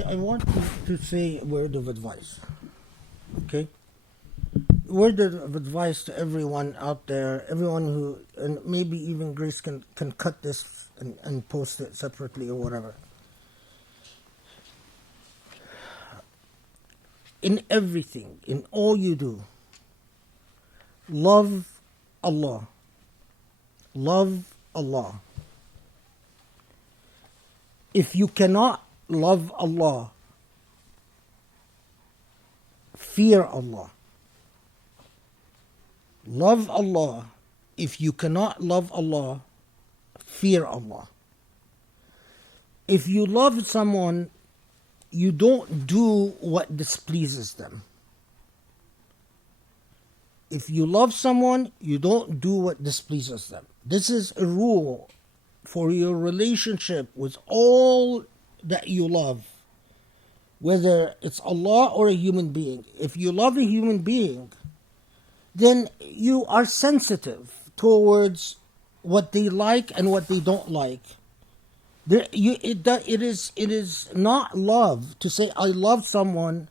I want to say a word of advice. Okay? Word of advice to everyone out there, everyone who, and maybe even Grace can cut this and post it separately or whatever. In everything, in all you do, love Allah. Love Allah. If you cannot love Allah, fear Allah. Love Allah. If you cannot love Allah, fear Allah. If you love someone, you don't do what displeases them. If you love someone, you don't do what displeases them. This is a rule for your relationship with all that you love, whether it's Allah or a human being. If you love a human being, then you are sensitive towards what they like and what they don't like. It is not love to say, I love someone,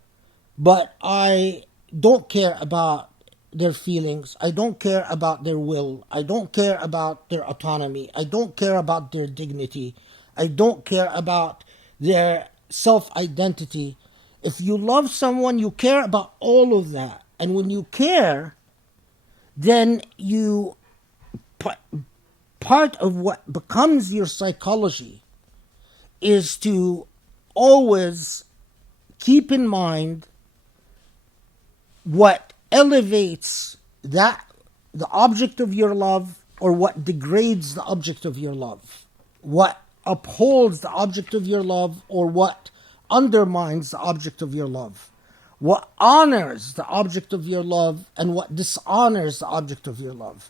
but I don't care about their feelings. I don't care about their will. I don't care about their autonomy. I don't care about their dignity. I don't care about their self-identity. If you love someone, you care about all of that. And when you care, then you part of what becomes your psychology is to always keep in mind what elevates that the object of your love or what degrades the object of your love, what upholds the object of your love or what undermines the object of your love, what honors the object of your love and what dishonors the object of your love.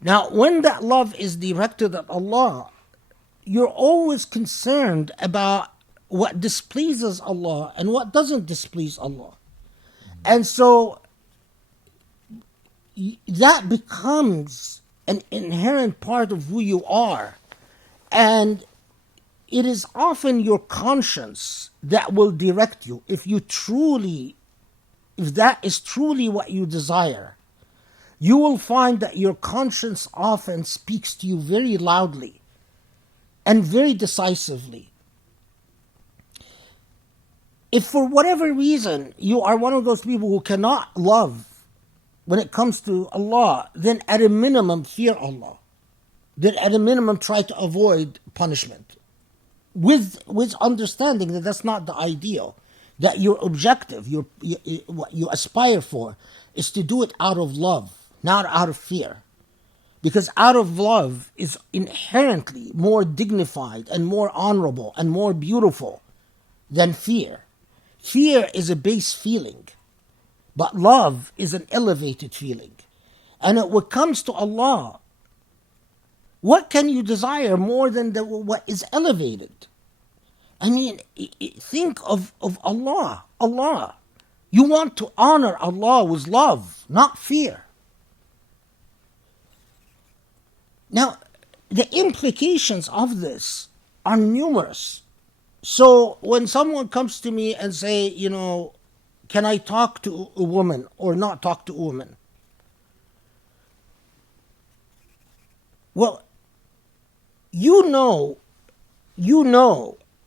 Now, when that love is directed at Allah, you're always concerned about what displeases Allah and what doesn't displease Allah. And so that becomes an inherent part of who you are. And it is often your conscience that will direct you. If that is truly what you desire, you will find that your conscience often speaks to you very loudly and very decisively. If for whatever reason you are one of those people who cannot love when it comes to Allah, then at a minimum fear Allah. Then at a minimum try to avoid punishment. With understanding that that's not the ideal. That your objective, what you aspire for, is to do it out of love, not out of fear. Because out of love is inherently more dignified and more honorable and more beautiful than fear. Fear is a base feeling, but love is an elevated feeling. And when it comes to Allah, what can you desire more than what is elevated? I mean, think of Allah. Allah. You want to honor Allah with love, not fear. Now, the implications of this are numerous. So when someone comes to me and say, can I talk to a woman or not talk to a woman? Well, you know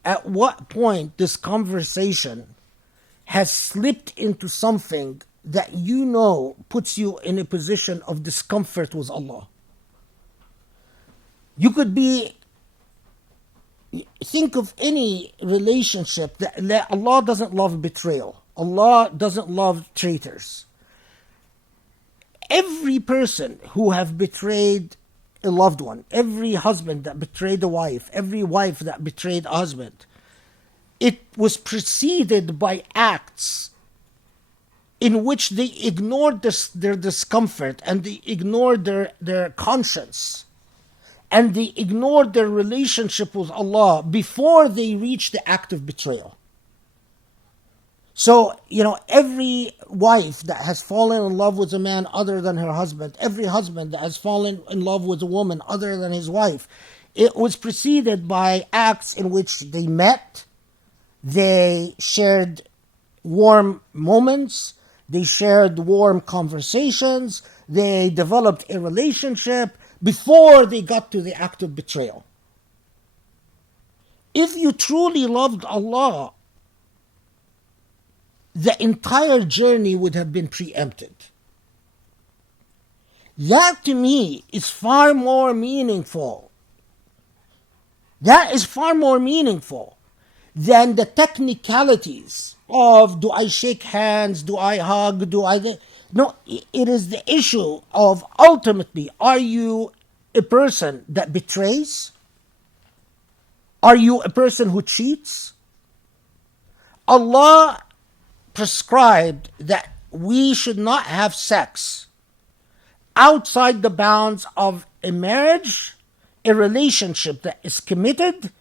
at what point this conversation has slipped into something that puts you in a position of discomfort with Allah. You could think of any relationship that Allah doesn't love betrayal. Allah doesn't love traitors. Every person who have betrayed a loved one, every husband that betrayed a wife, every wife that betrayed a husband, it was preceded by acts in which they ignored their discomfort and they ignored their conscience and they ignored their relationship with Allah before they reached the act of betrayal. So, every wife that has fallen in love with a man other than her husband, every husband that has fallen in love with a woman other than his wife, it was preceded by acts in which they met, They shared warm moments. They shared warm conversations. They developed a relationship before they got to the act of betrayal. If you truly loved Allah, the entire journey would have been preempted. That to me is far more meaningful. That is far more meaningful than the technicalities of do I shake hands, do I hug, do I... No, it is the issue of ultimately, are you a person that betrays? Are you a person who cheats? Allah prescribed that we should not have sex outside the bounds of a marriage, a relationship that is committed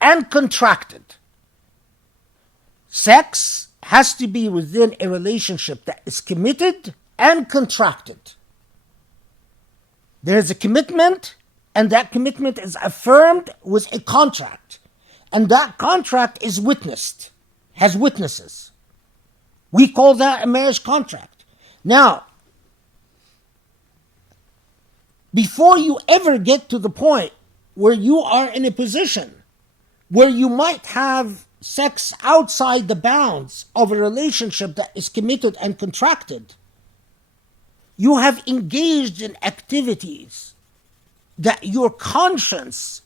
and contracted. Sex has to be within a relationship that is committed and contracted. There is a commitment, and that commitment is affirmed with a contract. And that contract is witnessed, has witnesses. We call that a marriage contract. Now, before you ever get to the point where you are in a position where you might have sex outside the bounds of a relationship that is committed and contracted, you have engaged in activities that your conscience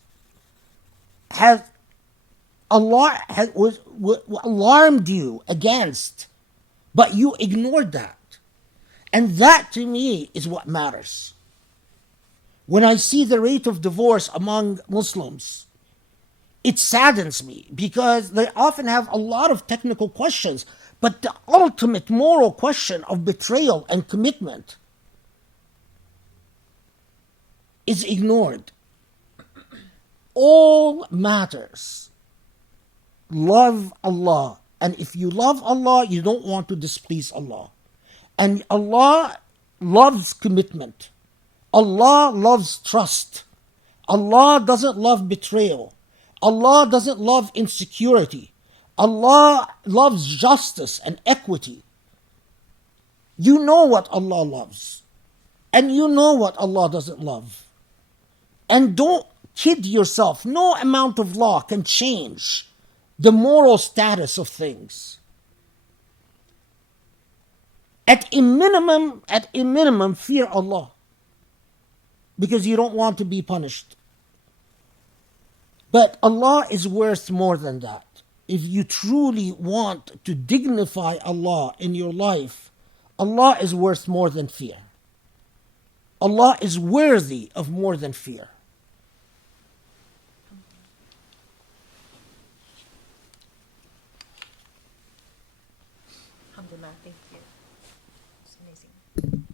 has alarmed you against, but you ignored that. And that to me is what matters. When I see the rate of divorce among Muslims, it saddens me because they often have a lot of technical questions, but the ultimate moral question of betrayal and commitment is ignored. All matters. Love Allah. And if you love Allah, you don't want to displease Allah. And Allah loves commitment. Allah loves trust. Allah doesn't love betrayal. Allah doesn't love insecurity. Allah loves justice and equity. You know what Allah loves. And you know what Allah doesn't love. And don't kid yourself. No amount of law can change the moral status of things. At a minimum, fear Allah. Because you don't want to be punished. But Allah is worth more than that. If you truly want to dignify Allah in your life, Allah is worth more than fear. Allah is worthy of more than fear. Alhamdulillah, thank you. It's amazing.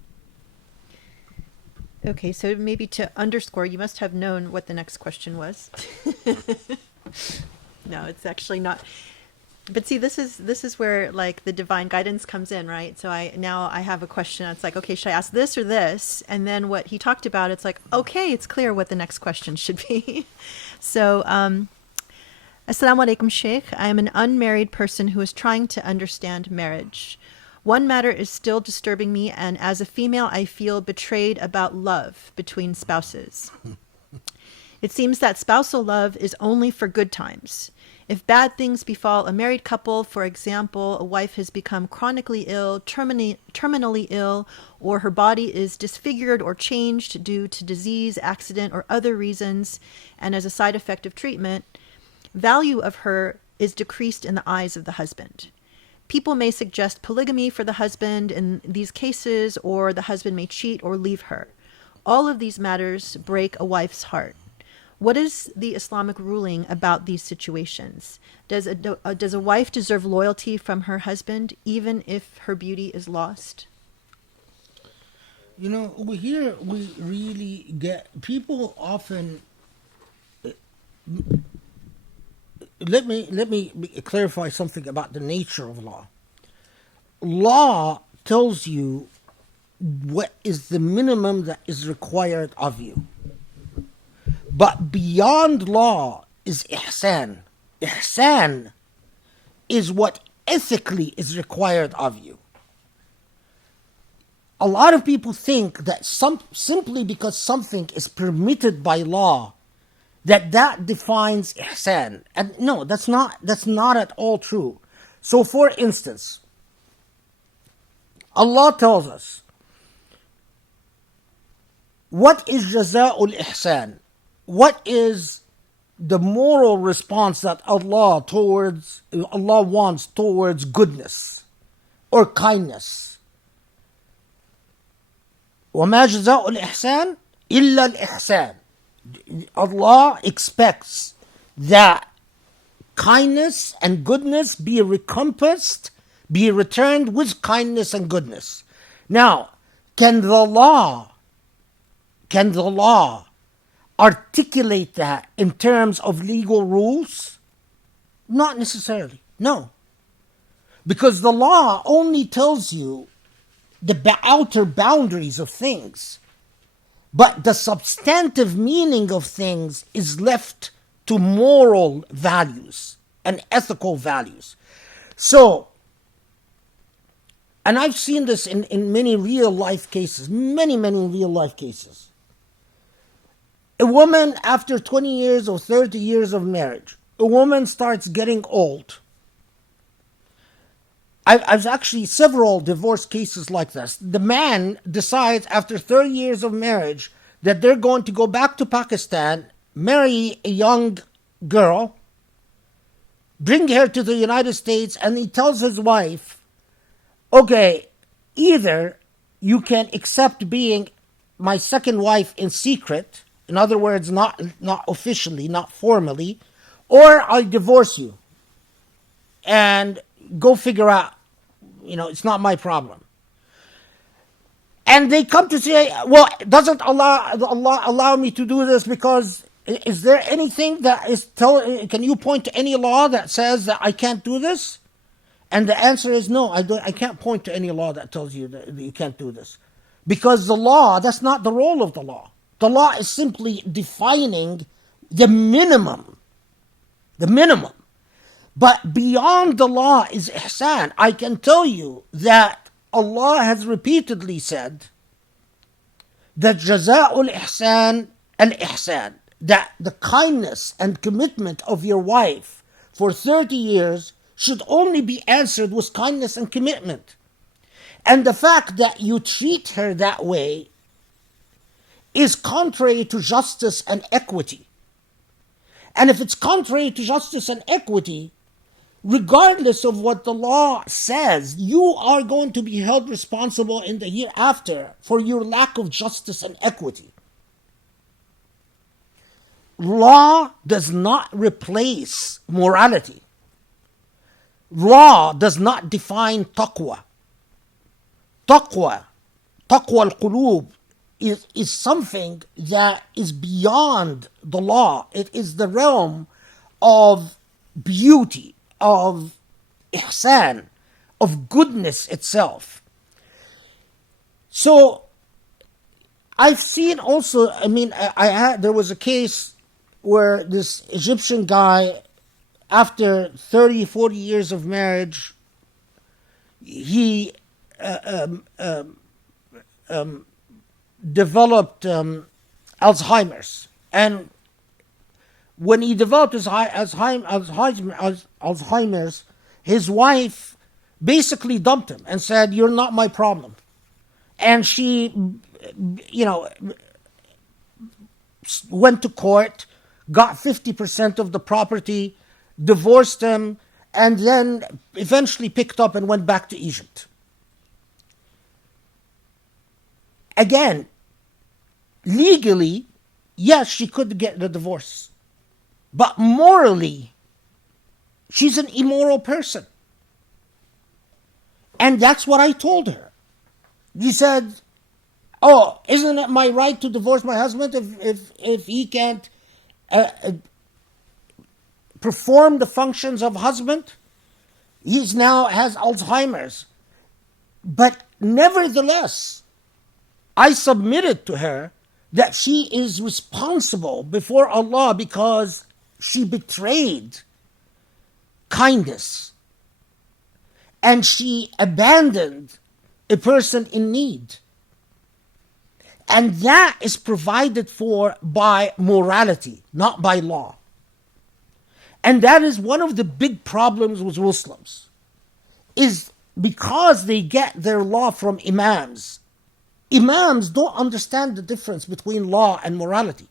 Okay, so maybe to underscore, you must have known what the next question was. No, it's actually not. But see, this is where like the divine guidance comes in, right? So I have a question. It's like, okay, should I ask this or this? And then what he talked about, it's like, okay, it's clear what the next question should be. So, Assalamu alaikum, Sheikh. I am an unmarried person who is trying to understand marriage. One matter is still disturbing me, and as a female, I feel betrayed about love between spouses. It seems that spousal love is only for good times. If bad things befall a married couple, for example, a wife has become chronically ill, terminally ill, or her body is disfigured or changed due to disease, accident, or other reasons, and as a side effect of treatment, value of her is decreased in the eyes of the husband. People may suggest polygamy for the husband in these cases, or the husband may cheat or leave her. All of these matters break a wife's heart. What is the Islamic ruling about these situations? Does a wife deserve loyalty from her husband even if her beauty is lost? You know, here we really get people often. Let me clarify something about the nature of law. Law tells you what is the minimum that is required of you. But beyond law is ihsan. Ihsan is what ethically is required of you. A lot of people think that simply because something is permitted by law, that defines ihsan. And no, that's not at all true. So for instance, Allah tells us, what is jaza'ul ihsan? What is the moral response that Allah wants towards goodness or kindness? وَمَا جَزَاءُ الْإِحْسَانِ إِلَّا الْإِحْسَانِ. Allah expects that kindness and goodness be recompensed, be returned with kindness and goodness. Now, can the law articulate that in terms of legal rules? Not necessarily, no. Because the law only tells you the outer boundaries of things. But the substantive meaning of things is left to moral values and ethical values. So, and I've seen this in many real life cases, many real life cases. A woman, after 20 years or 30 years of marriage, a woman starts getting old. I've actually several divorce cases like this. The man decides after 30 years of marriage that they're going to go back to Pakistan, marry a young girl, bring her to the United States, and he tells his wife, okay, either you can accept being my second wife in secret, in other words, not officially, not formally, or I'll divorce you and go figure out, it's not my problem. And they come to say, well, doesn't Allah allow me to do this? Because is there anything that can you point to any law that says that I can't do this? And the answer is no, I can't point to any law that tells you that you can't do this. Because the law, that's not the role of the law. The law is simply defining the minimum. The minimum. But beyond the law is ihsan. I can tell you that Allah has repeatedly said that jaza'ul ihsan al-ihsan, that the kindness and commitment of your wife for 30 years should only be answered with kindness and commitment. And the fact that you treat her that way is contrary to justice and equity. And if it's contrary to justice and equity, regardless of what the law says, you are going to be held responsible in the hereafter for your lack of justice and equity. Law does not replace morality. Law does not define taqwa. Taqwa al-qulub, is something that is beyond the law. It is the realm of beauty, of ihsan, of goodness itself. So I've seen also, there was a case where this Egyptian guy, after 30, 40 years of marriage, he developed Alzheimer's. And when he developed Alzheimer's, his wife basically dumped him and said, "You're not my problem." And she, went to court, got 50% of the property, divorced him, and then eventually picked up and went back to Egypt. Again, legally, yes, she could get the divorce. But morally, she's an immoral person. And that's what I told her. He said, "Oh, isn't it my right to divorce my husband if he can't perform the functions of husband? He's now has Alzheimer's." But nevertheless, I submitted to her that she is responsible before Allah because she betrayed kindness and she abandoned a person in need. And that is provided for by morality, not by law. And that is one of the big problems with Muslims, is because they get their law from imams. Imams don't understand the difference between law and morality.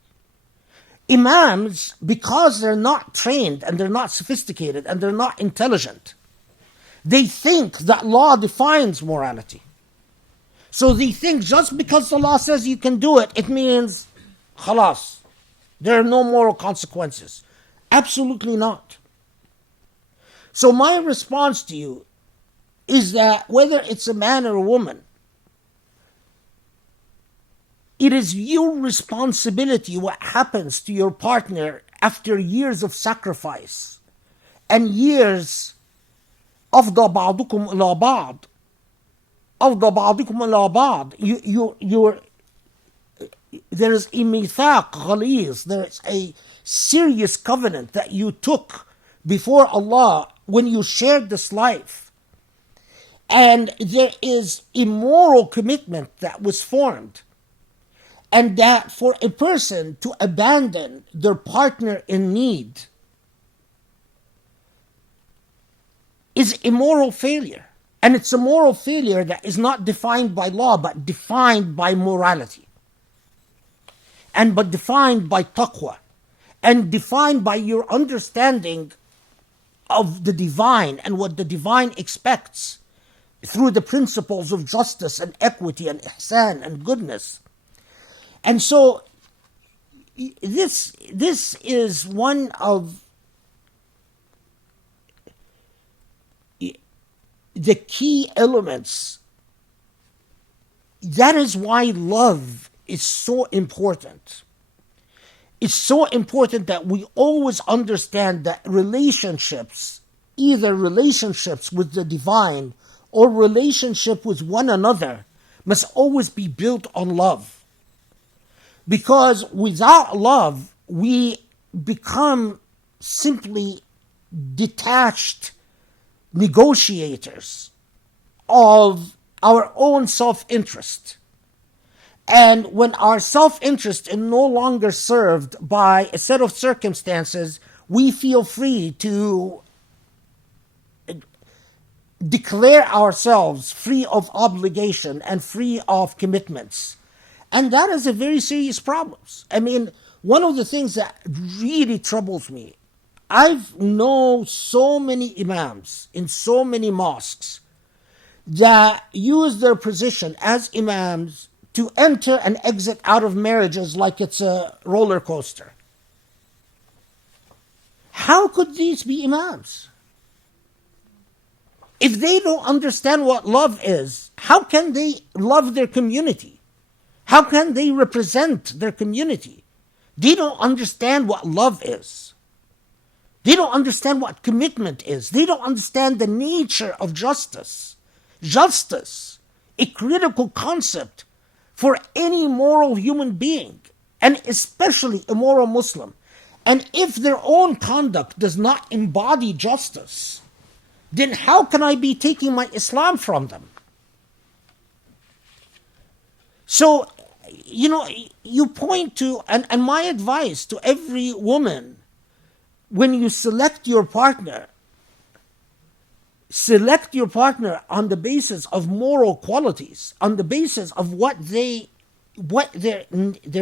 Imams, because they're not trained and they're not sophisticated and they're not intelligent, they think that law defines morality. So they think just because the law says you can do it, it means, khalas, there are no moral consequences. Absolutely not. So my response to you is that whether it's a man or a woman, it is your responsibility what happens to your partner after years of sacrifice and years أفضى بعضكم إلى بعض. أفضى بعضكم إلى بعض. There is a mithaq ghaliz, there is a serious covenant that you took before Allah when you shared this life. And there is a moral commitment that was formed. And that for a person to abandon their partner in need is a moral failure. And it's a moral failure that is not defined by law, but defined by morality. And but defined by taqwa. And defined by your understanding of the divine and what the divine expects through the principles of justice and equity and ihsan and goodness. And so this is one of the key elements. That is why love is so important. It's so important that we always understand that relationships, either relationships with the divine or relationship with one another, must always be built on love. Because without love, we become simply detached negotiators of our own self-interest. And when our self-interest is no longer served by a set of circumstances, we feel free to declare ourselves free of obligation and free of commitments. And that is a very serious problem. I mean, one of the things that really troubles me, I've known so many imams in so many mosques that use their position as imams to enter and exit out of marriages like it's a roller coaster. How could these be imams? If they don't understand what love is, how can they love their community? How can they represent their community? They don't understand what love is. They don't understand what commitment is. They don't understand the nature of justice. Justice, a critical concept for any moral human being, and especially a moral Muslim. And if their own conduct does not embody justice, then how can I be taking my Islam from them? So, you point to, and my advice to every woman, when you select your partner on the basis of moral qualities, on the basis of what their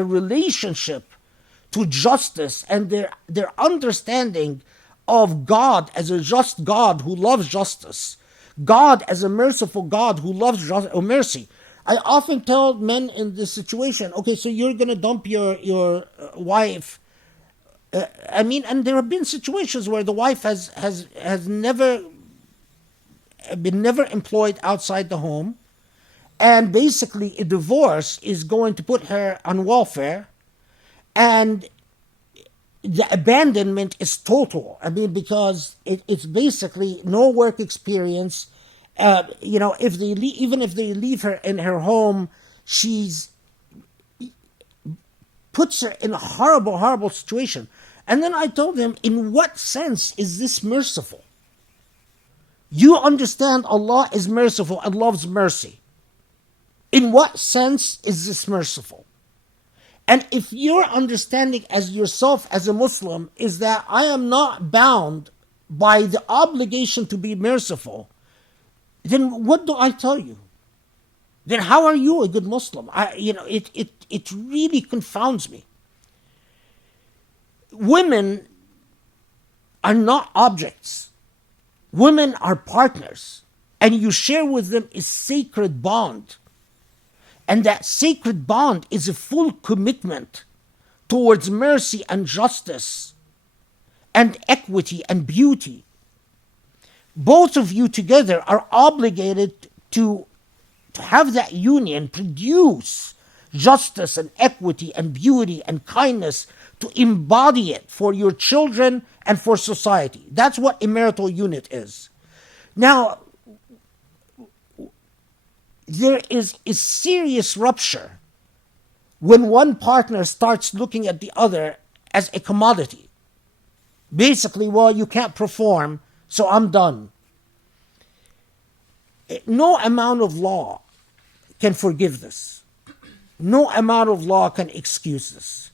relationship to justice and their understanding of God as a just God who loves justice, God as a merciful God who loves mercy. I often tell men in this situation, okay, so you're going to dump your wife. And there have been situations where the wife has never been employed outside the home, and basically a divorce is going to put her on welfare, and the abandonment is total. Because it's basically no work experience. If they leave her in her home, she's puts her in a horrible, horrible situation. And then I told him, in what sense is this merciful? You understand Allah is merciful and loves mercy. In what sense is this merciful? And if your understanding as yourself as a Muslim is that I am not bound by the obligation to be merciful, then what do I tell you? Then how are you a good Muslim? It really confounds me. Women are not objects. Women are partners, and you share with them a sacred bond. And that sacred bond is a full commitment towards mercy and justice and equity and beauty. Both of you together are obligated to have that union produce justice and equity and beauty and kindness, to embody it for your children and for society. That's what a marital unit is. Now, there is a serious rupture when one partner starts looking at the other as a commodity. Basically, well, you can't perform, so I'm done. No amount of law can forgive this. No amount of law can excuse this.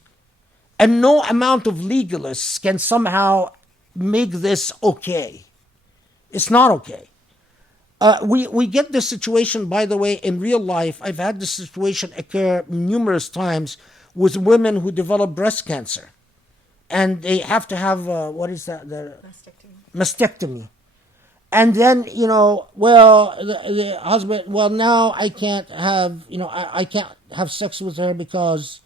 And no amount of legalists can somehow make this okay. It's not okay. We get this situation, by the way, in real life. I've had this situation occur numerous times with women who develop breast cancer. And they have to have, mastectomy. And then, the husband, well, now I can't have, I can't have sex with her because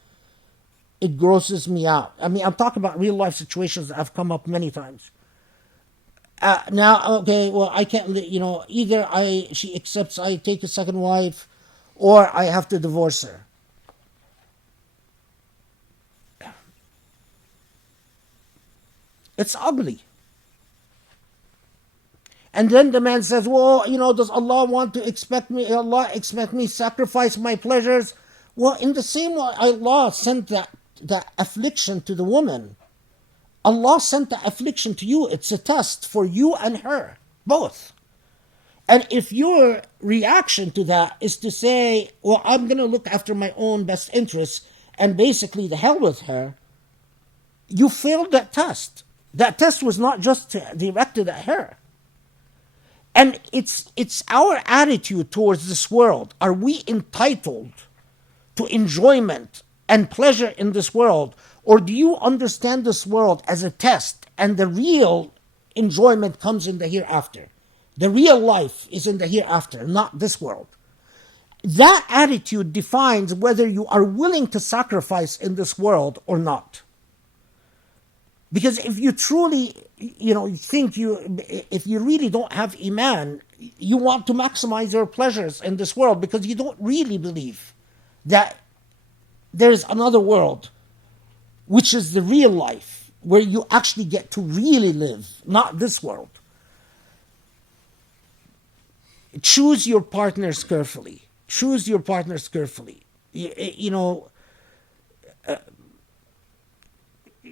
it grosses me out. I mean, I'm talking about real life situations that have come up many times. Now, okay, well, I can't, either she accepts I take a second wife, or I have to divorce her. It's ugly. And then the man says, well, does Allah want to expect me sacrifice my pleasures? Well, in the same way Allah sent that affliction to the woman, Allah sent the affliction to you. It's a test for you and her, both. And if your reaction to that is to say, well, I'm going to look after my own best interests, and basically the hell with her, you failed that test. That test was not just directed at her. And it's our attitude towards this world. Are we entitled to enjoyment and pleasure in this world? Or do you understand this world as a test, and the real enjoyment comes in the hereafter? The real life is in the hereafter, not this world. That attitude defines whether you are willing to sacrifice in this world or not. Because if you truly, if you really don't have Iman, you want to maximize your pleasures in this world because you don't really believe that there's another world, which is the real life, where you actually get to really live, not this world. Choose your partners carefully. Choose your partners carefully.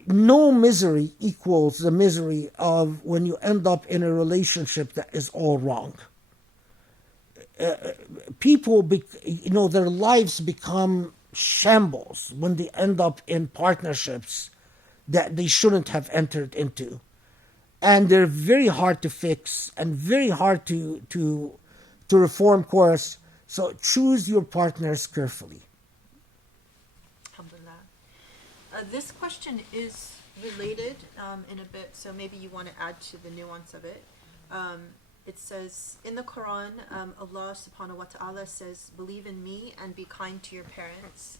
No misery equals the misery of when you end up in a relationship that is all wrong. People, their lives become shambles when they end up in partnerships that they shouldn't have entered into. And they're very hard to fix and very hard to reform course. So choose your partners carefully. This question is related in a bit, so maybe you want to add to the nuance of it. It says, in the Quran, Allah subhanahu wa ta'ala says, believe in me and be kind to your parents.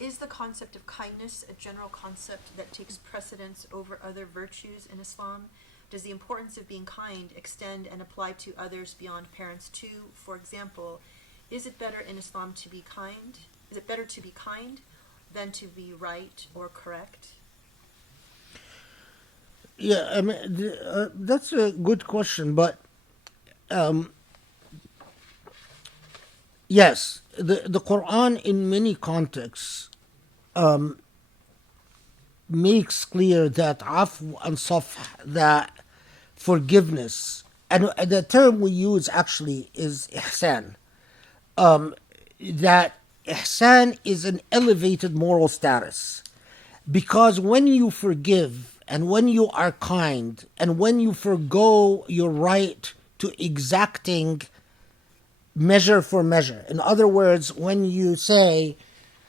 Is the concept of kindness a general concept that takes precedence over other virtues in Islam? Does the importance of being kind extend and apply to others beyond parents too? For example, is it better in Islam to be kind? Is it better to be kind than to be right or correct? Yeah, I mean, that's a good question, but yes, the Quran in many contexts makes clear that afu and safh, that forgiveness and the term we use actually is ihsan. That ihsan is an elevated moral status. Because when you forgive and when you are kind and when you forgo your right to exacting measure for measure, in other words, when you say,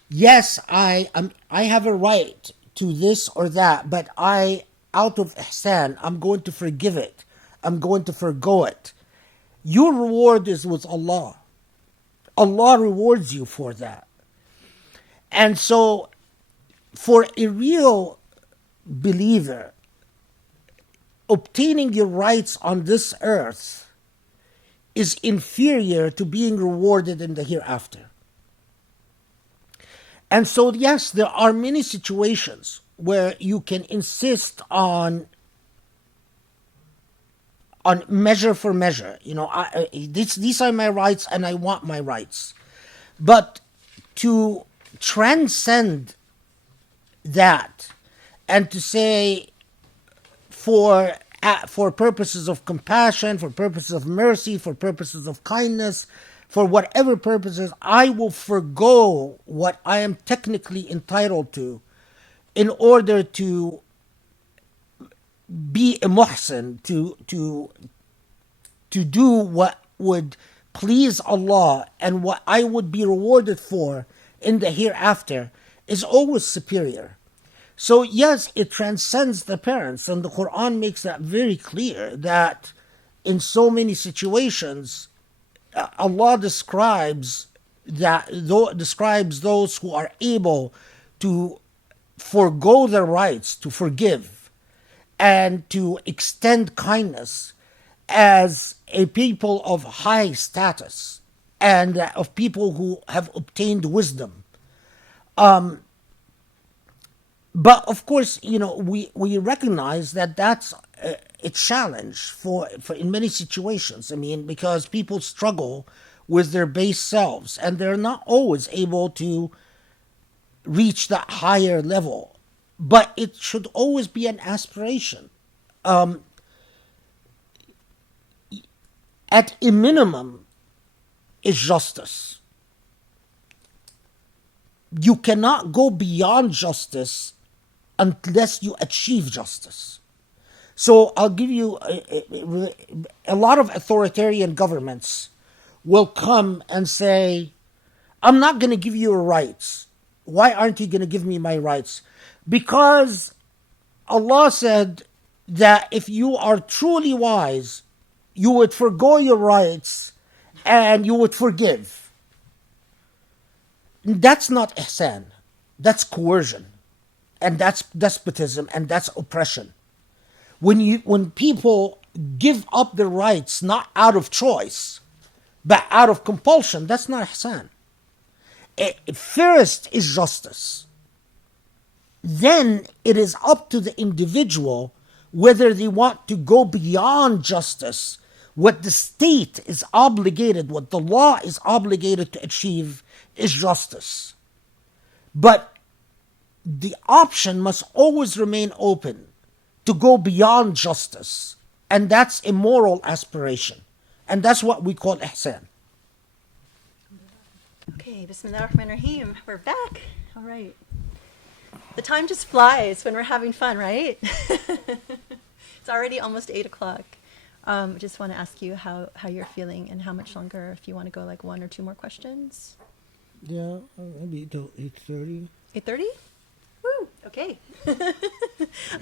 yes, I have a right to this or that, but out of ihsan, I'm going to forgive it. I'm going to forgo it. Your reward is with Allah. Allah rewards you for that. And so, for a real believer, obtaining your rights on this earth is inferior to being rewarded in the hereafter. And so, yes, there are many situations where you can insist on measure for measure. These are my rights and I want my rights. But to transcend that and to say, for purposes of compassion, for purposes of mercy, for purposes of kindness, for whatever purposes, I will forgo what I am technically entitled to in order to be a muhsin, to do what would please Allah and what I would be rewarded for in the hereafter, is always superior. So yes, it transcends the parents, and the Quran makes that very clear, that in so many situations Allah describes those who are able to forgo their rights, to forgive and to extend kindness, as a people of high status and of people who have obtained wisdom. But of course, we recognize that that's a challenge for in many situations. I mean, because people struggle with their base selves and they're not always able to reach that higher level. But it should always be an aspiration. At a minimum, is justice. You cannot go beyond justice unless you achieve justice. So I'll give you a lot of authoritarian governments will come and say, I'm not going to give you your rights. Why aren't you going to give me my rights? Because Allah said that if you are truly wise, you would forgo your rights and you would forgive. That's not ihsan. That's coercion. And that's despotism and that's oppression. When people give up their rights not out of choice, but out of compulsion, that's not ihsan. First is justice. Then it is up to the individual whether they want to go beyond justice. What the state is obligated, what the law is obligated to achieve, is justice. But the option must always remain open to go beyond justice. And that's a moral aspiration. And that's what we call ihsan. Okay, Bismillah ar-Rahman ar-Rahim. We're back. All right. The time just flies when we're having fun, right? It's already almost 8 o'clock. Just want to ask you how you're feeling and how much longer, if you want to go like one or two more questions. Yeah, maybe till 8:30. 8:30? Woo, okay.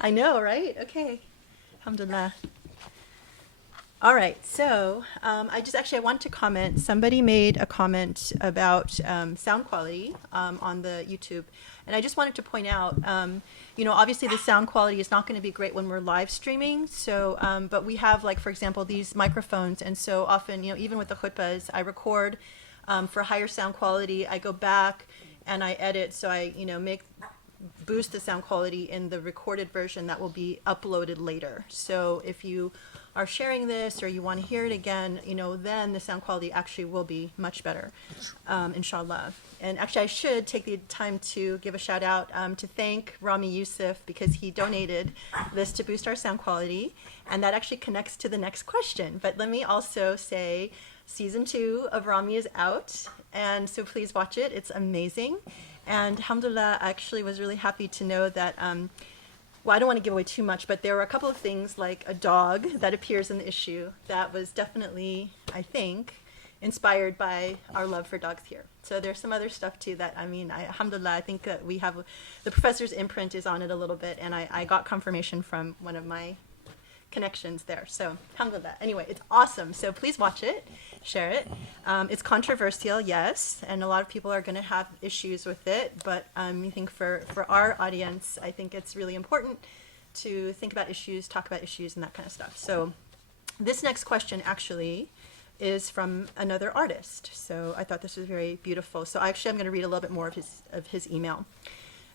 I know, right? Okay. Alhamdulillah. All right, so I want to comment. Somebody made a comment about sound quality on the YouTube. And I just wanted to point out, obviously the sound quality is not going to be great when we're live streaming. So, but we have, like, for example, these microphones. And so often, even with the khutbahs, I record for higher sound quality. I go back and I edit. So I, boost the sound quality in the recorded version that will be uploaded later. So if you are sharing this or you want to hear it again, then the sound quality actually will be much better, inshallah. And actually, I should take the time to give a shout out to thank Rami Youssef, because he donated this to boost our sound quality. And that actually connects to the next question. But let me also say, season 2 of Rami is out. And so please watch it. It's amazing. And alhamdulillah, I actually was really happy to know that, well, I don't want to give away too much, but there were a couple of things like a dog that appears in the issue that was definitely, I think, inspired by our love for dogs here. So there's some other stuff too that, alhamdulillah, I think that we have, the professor's imprint is on it a little bit, and I got confirmation from one of my connections there. So alhamdulillah. Anyway, it's awesome. So please watch it, share it. It's controversial, yes, and a lot of people are going to have issues with it, but I think for our audience, I think it's really important to think about issues, talk about issues, and that kind of stuff. So this next question actually is from another artist. So I thought this was very beautiful. So I'm going to read a little bit more of his email.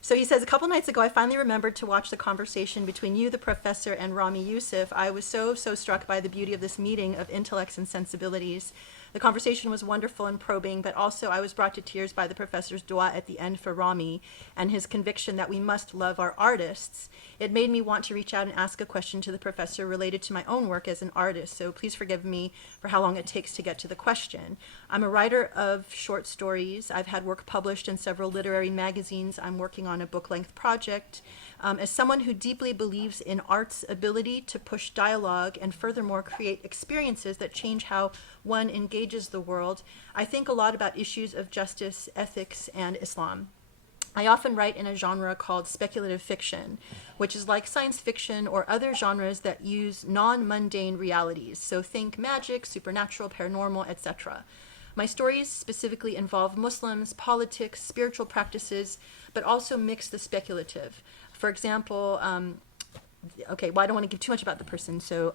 So he says, a couple nights ago, I finally remembered to watch the conversation between you, the professor, and Rami Youssef. I was so struck by the beauty of this meeting of intellects and sensibilities. The conversation was wonderful and probing, but also I was brought to tears by the professor's dua at the end for Rami and his conviction that we must love our artists. It made me want to reach out and ask a question to the professor related to my own work as an artist, so please forgive me for how long it takes to get to the question. I'm a writer of short stories. I've had work published in several literary magazines. I'm working on a book-length project. As someone who deeply believes in art's ability to push dialogue and furthermore create experiences that change how one engages the world, I think a lot about issues of justice, ethics, and Islam. I often write in a genre called speculative fiction, which is like science fiction or other genres that use non-mundane realities. So think magic, supernatural, paranormal, etc. My stories specifically involve Muslims, politics, spiritual practices, but also mix the speculative. For example, I don't want to give too much about the person. So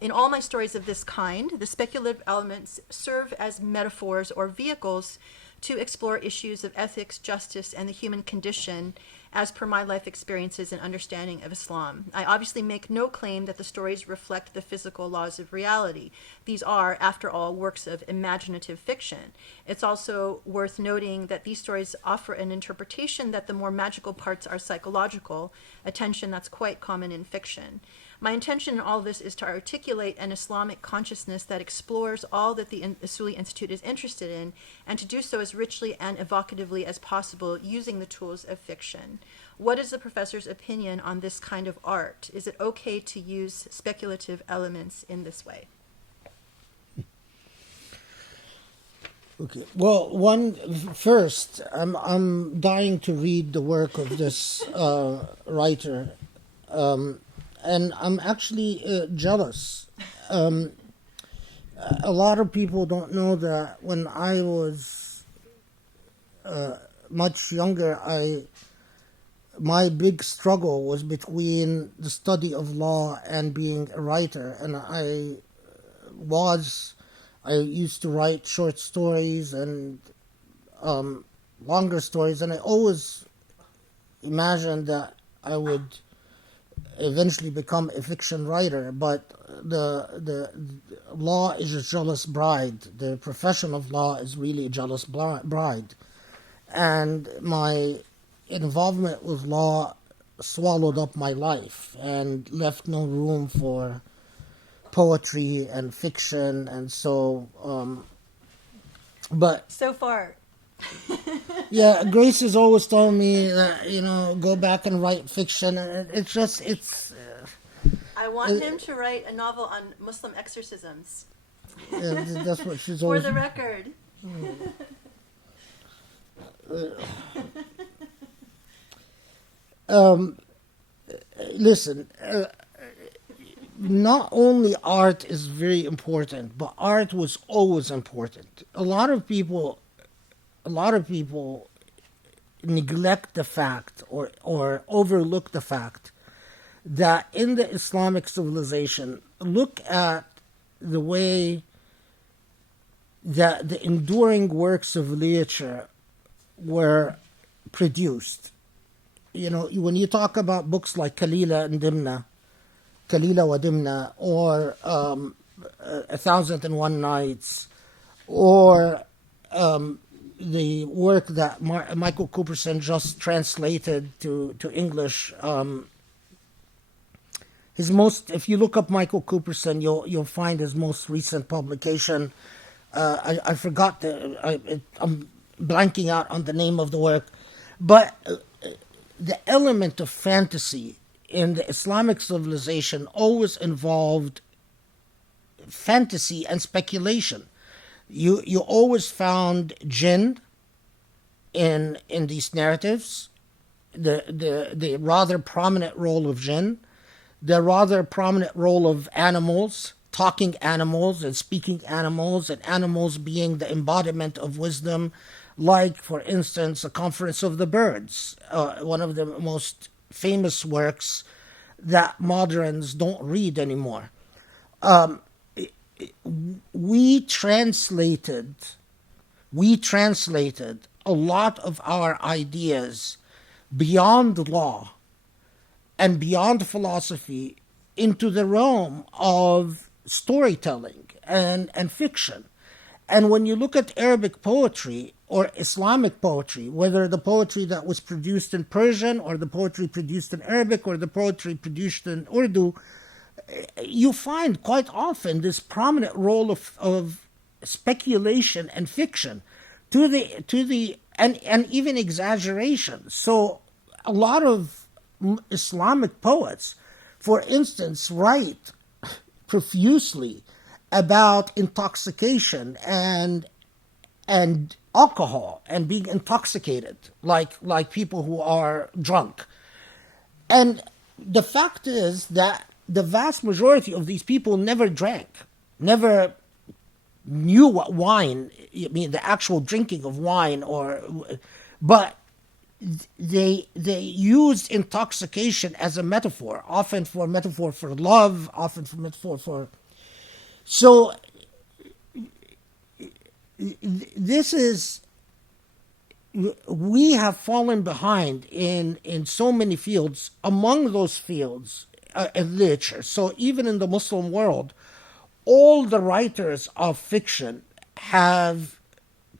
in all my stories of this kind, the speculative elements serve as metaphors or vehicles to explore issues of ethics, justice, and the human condition as per my life experiences and understanding of Islam. I obviously make no claim that the stories reflect the physical laws of reality. These are, after all, works of imaginative fiction. It's also worth noting that these stories offer an interpretation that the more magical parts are psychological, a tension that's quite common in fiction. My intention in all this is to articulate an Islamic consciousness that explores all that the Usuli Institute is interested in, and to do so as richly and evocatively as possible using the tools of fiction. What is the professor's opinion on this kind of art? Is it okay to use speculative elements in this way? Okay. Well, first, I'm dying to read the work of this writer. And I'm actually jealous. A lot of people don't know that when I was much younger, my big struggle was between the study of law and being a writer. And I used to write short stories and longer stories, and I always imagined that I would eventually become a fiction writer, but the law is a jealous bride. The profession of law is really a jealous bride. And my involvement with law swallowed up my life and left no room for poetry and fiction, and so but So far. yeah, Grace is always telling me that, go back and write fiction. And I want him to write a novel on Muslim exorcisms. That's what she's For always... the record. Listen, not only art is very important, but art was always important. A lot of people neglect the fact or overlook the fact that in the Islamic civilization, look at the way that the enduring works of literature were produced. When you talk about books like Kalila and Dimna, Kalila wa Dimna, or A Thousand and One Nights, or the work that Michael Cooperson just translated to English. If you look up Michael Cooperson, you'll find his most recent publication. I forgot I'm blanking out on the name of the work, but the element of fantasy in the Islamic civilization always involved fantasy and speculation. You always found jinn in these narratives, the rather prominent role of jinn, the rather prominent role of animals, talking animals and speaking animals, and animals being the embodiment of wisdom, like, for instance, A Conference of the Birds, one of the most famous works that moderns don't read anymore. We translated a lot of our ideas beyond law and beyond philosophy into the realm of storytelling and fiction. And when you look at Arabic poetry or Islamic poetry, whether the poetry that was produced in Persian or the poetry produced in Arabic or the poetry produced in Urdu, you find quite often this prominent role of speculation and fiction and even exaggeration. So a lot of Islamic poets, for instance, write profusely about intoxication and alcohol and being intoxicated, like people who are drunk. And the fact is that the vast majority of these people never drank, never knew what wine, the actual drinking of wine, but they used intoxication as a metaphor, often for metaphor for love, often for metaphor for. So we have fallen behind in so many fields. Among those fields, in literature. So even in the Muslim world, all the writers of fiction have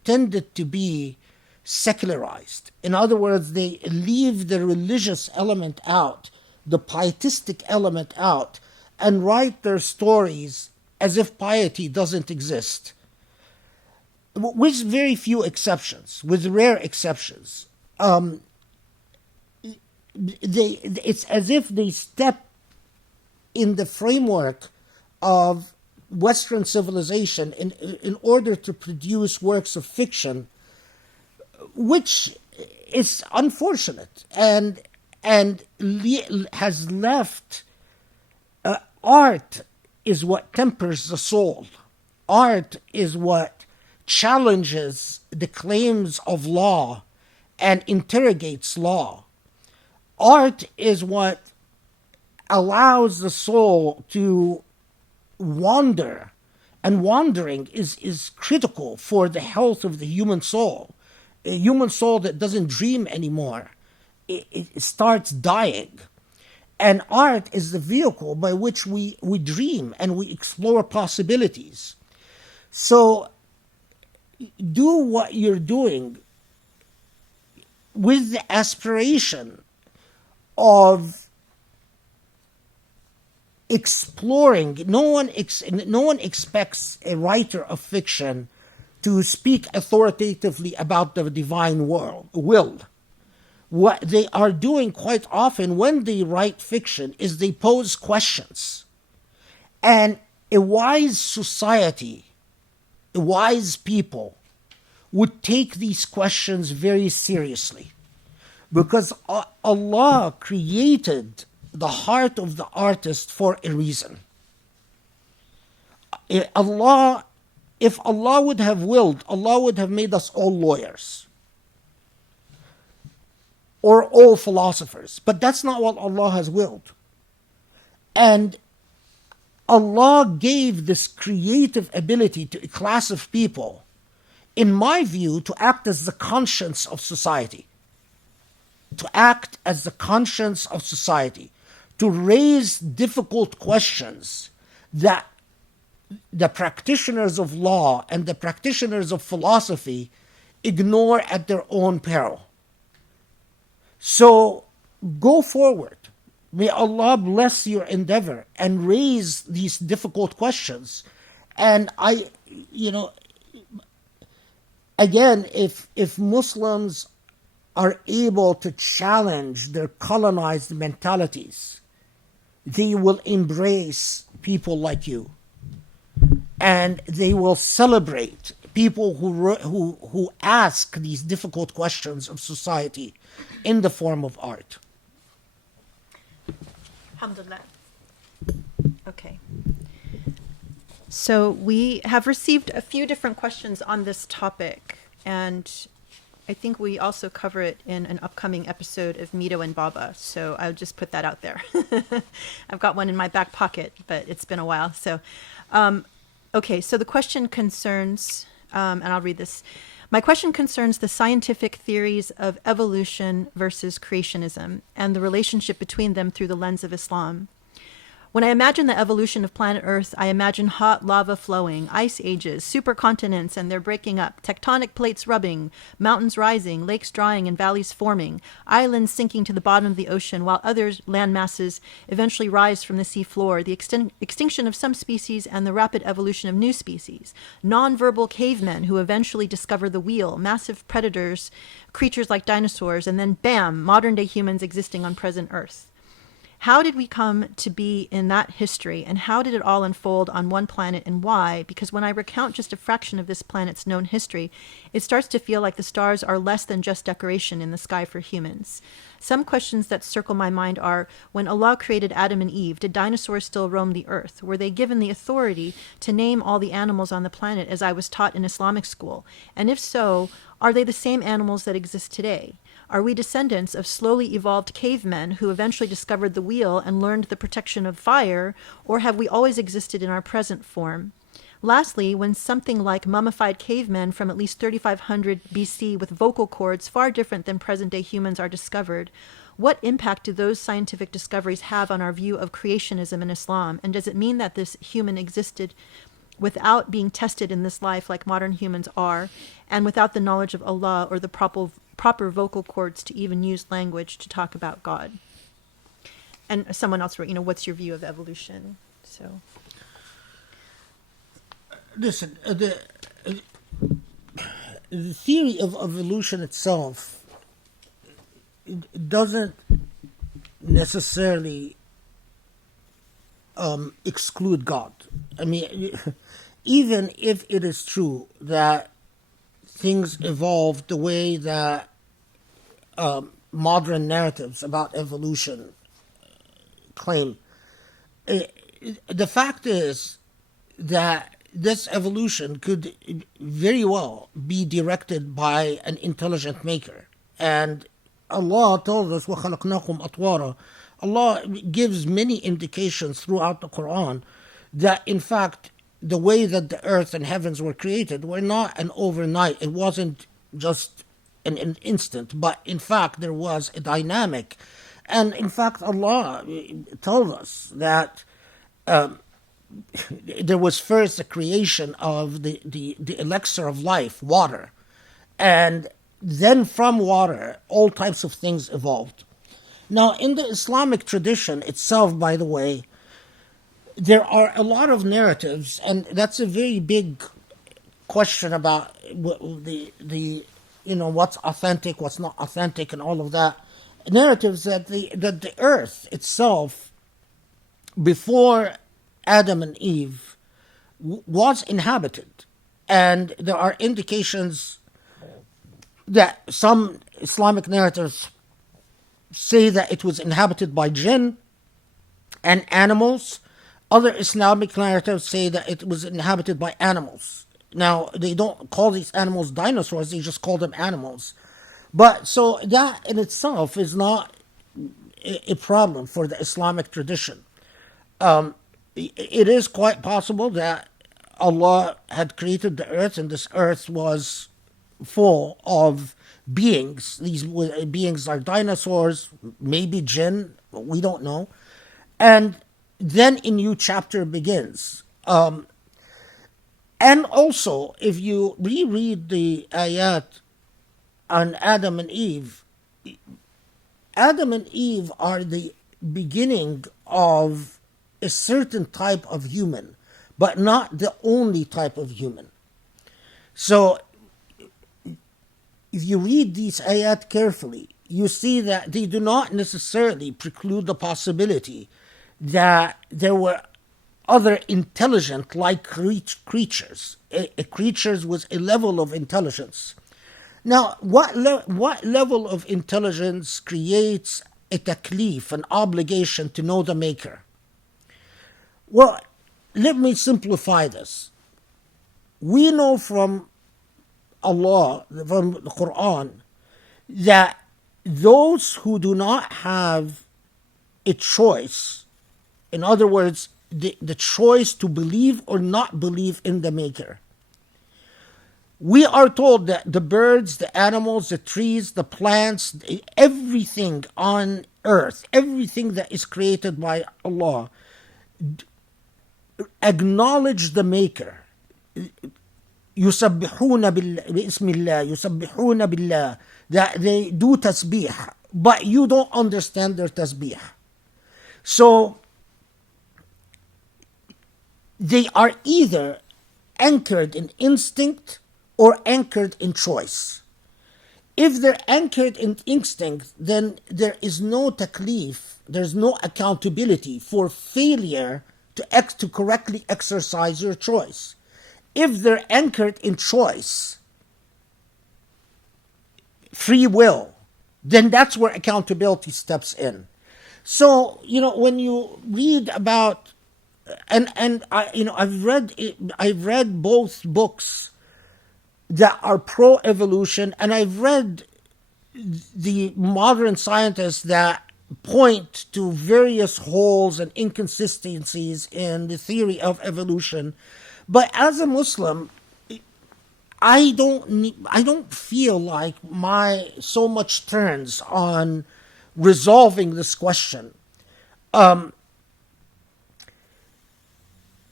tended to be secularized. In other words, they leave the religious element out, the pietistic element out, and write their stories as if piety doesn't exist. With very few exceptions, with rare exceptions. It's as if they step in the framework of Western civilization in order to produce works of fiction, which is unfortunate and has left art is what tempers the soul. Art is what challenges the claims of law and interrogates law. Art is what allows the soul to wander, and wandering is critical for the health of the human soul. A human soul that doesn't dream anymore, it starts dying. And art is the vehicle by which we dream and we explore possibilities. So do what you're doing with the aspiration of exploring. No one expects a writer of fiction to speak authoritatively about the divine will. What they are doing quite often when they write fiction is they pose questions. And a wise society, a wise people, would take these questions very seriously. Because Allah created the heart of the artist for a reason. If Allah would have willed, Allah would have made us all lawyers or all philosophers. But that's not what Allah has willed. And Allah gave this creative ability to a class of people, in my view, to act as the conscience of society. To act as the conscience of society. to raise difficult questions that the practitioners of law and the practitioners of philosophy ignore at their own peril. So go forward. May Allah bless your endeavor and raise these difficult questions. And again, if Muslims are able to challenge their colonized mentalities, they will embrace people like you. And they will celebrate people who ask these difficult questions of society in the form of art. Alhamdulillah. Okay. So we have received a few different questions on this topic, and I think we also cover it in an upcoming episode of Mito and Baba. So I'll just put that out there. I've got one in my back pocket, but it's been a while. So, okay. So the question concerns, and I'll read this. My question concerns the scientific theories of evolution versus creationism and the relationship between them through the lens of Islam. When I imagine the evolution of planet Earth, I imagine hot lava flowing, ice ages, supercontinents and their breaking up, tectonic plates rubbing, mountains rising, lakes drying and valleys forming, islands sinking to the bottom of the ocean, while other land masses eventually rise from the sea floor, the extinction of some species and the rapid evolution of new species, non-verbal cavemen who eventually discover the wheel, massive predators, creatures like dinosaurs, and then bam, modern-day humans existing on present Earth. How did we come to be in that history, and how did it all unfold on one planet, and why? Because when I recount just a fraction of this planet's known history, it starts to feel like the stars are less than just decoration in the sky for humans. Some questions that circle my mind are, when Allah created Adam and Eve, did dinosaurs still roam the earth? Were they given the authority to name all the animals on the planet as I was taught in Islamic school? And if so, are they the same animals that exist today? Are we descendants of slowly evolved cavemen who eventually discovered the wheel and learned the protection of fire, or have we always existed in our present form? Lastly, when something like mummified cavemen from at least 3500 BC with vocal cords far different than present-day humans are discovered, what impact do those scientific discoveries have on our view of creationism in Islam? And does it mean that this human existed without being tested in this life like modern humans are, and without the knowledge of Allah or the proper vocal cords to even use language to talk about God? And someone else wrote, what's your view of evolution? So, listen, the theory of evolution itself doesn't necessarily exclude God. I mean, even if it is true that things evolved the way that modern narratives about evolution claim, the fact is that this evolution could very well be directed by an intelligent maker. And Allah told us, وَخَلَقْنَاكُمْ أَطْوَارًا. Allah gives many indications throughout the Quran that, in fact, the way that the earth and heavens were created were not an overnight. It wasn't just an instant, but in fact there was a dynamic. And in fact, Allah told us that there was first the creation of the elixir of life, water. And then from water, all types of things evolved. Now, in the Islamic tradition itself, by the way, there are a lot of narratives, and that's a very big question about the what's authentic, what's not authentic, and all of that. Narratives that the earth itself, before Adam and Eve, was inhabited, and there are indications that some Islamic narratives say that it was inhabited by jinn and animals. Other Islamic narratives say that it was inhabited by animals. Now, they don't call these animals dinosaurs, they just call them animals. But so that in itself is not a problem for the Islamic tradition. It is quite possible that Allah had created the earth, and this earth was full of beings. These beings are dinosaurs, maybe jinn, we don't know. And then a new chapter begins. And also, if you reread the ayat on Adam and Eve, Adam and Eve are the beginning of a certain type of human, but not the only type of human. So, if you read these ayat carefully, you see that they do not necessarily preclude the possibility that there were other intelligent like creatures, creatures with a level of intelligence. Now, what level of intelligence creates a taklif, an obligation to know the Maker? Well, let me simplify this. We know from Allah, from the Quran, that those who do not have a choice, in other words, the choice to believe or not believe in the Maker. We are told that the birds, the animals, the trees, the plants, everything on earth, everything that is created by Allah, acknowledge the Maker. يسبحون باسم الله يسبحون بالله, that they do tasbih, but you don't understand their tasbih. So they are either anchored in instinct or anchored in choice. If they're anchored in instinct, then there is no taklif, there's no accountability for failure to correctly exercise your choice. If they're anchored in choice, free will, then that's where accountability steps in. So, when you read about, and I've read both books that are pro-evolution, and I've read the modern scientists that point to various holes and inconsistencies in the theory of evolution. But as a Muslim, I don't feel like my so much turns on resolving this question.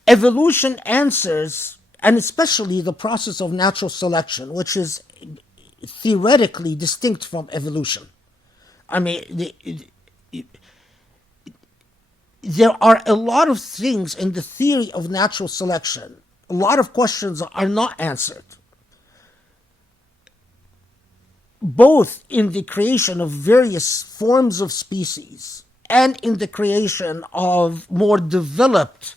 Evolution answers, and especially the process of natural selection, which is theoretically distinct from evolution. I mean, there are a lot of things in the theory of natural selection, a lot of questions are not answered, both in the creation of various forms of species and in the creation of more developed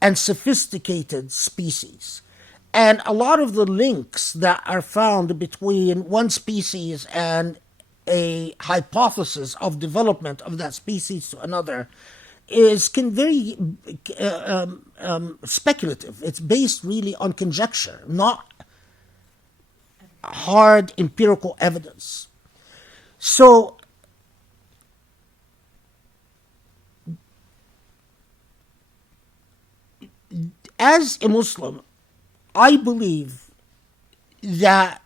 and sophisticated species. And a lot of the links that are found between one species and a hypothesis of development of that species to another can very speculative. It's based really on conjecture, not hard empirical evidence. So as a Muslim, I believe that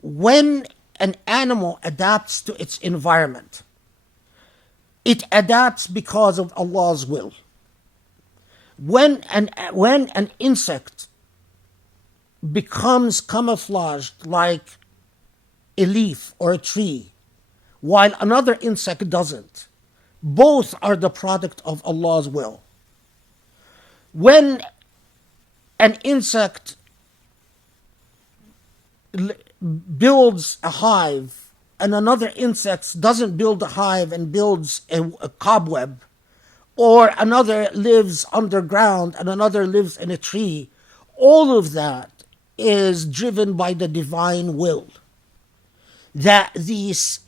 when an animal adapts to its environment, it adapts because of Allah's will. When an insect becomes camouflaged like a leaf or a tree, while another insect doesn't, both are the product of Allah's will. When an insect builds a hive and another insect doesn't build a hive and builds a cobweb, or another lives underground and another lives in a tree, all of that is driven by the divine will. That this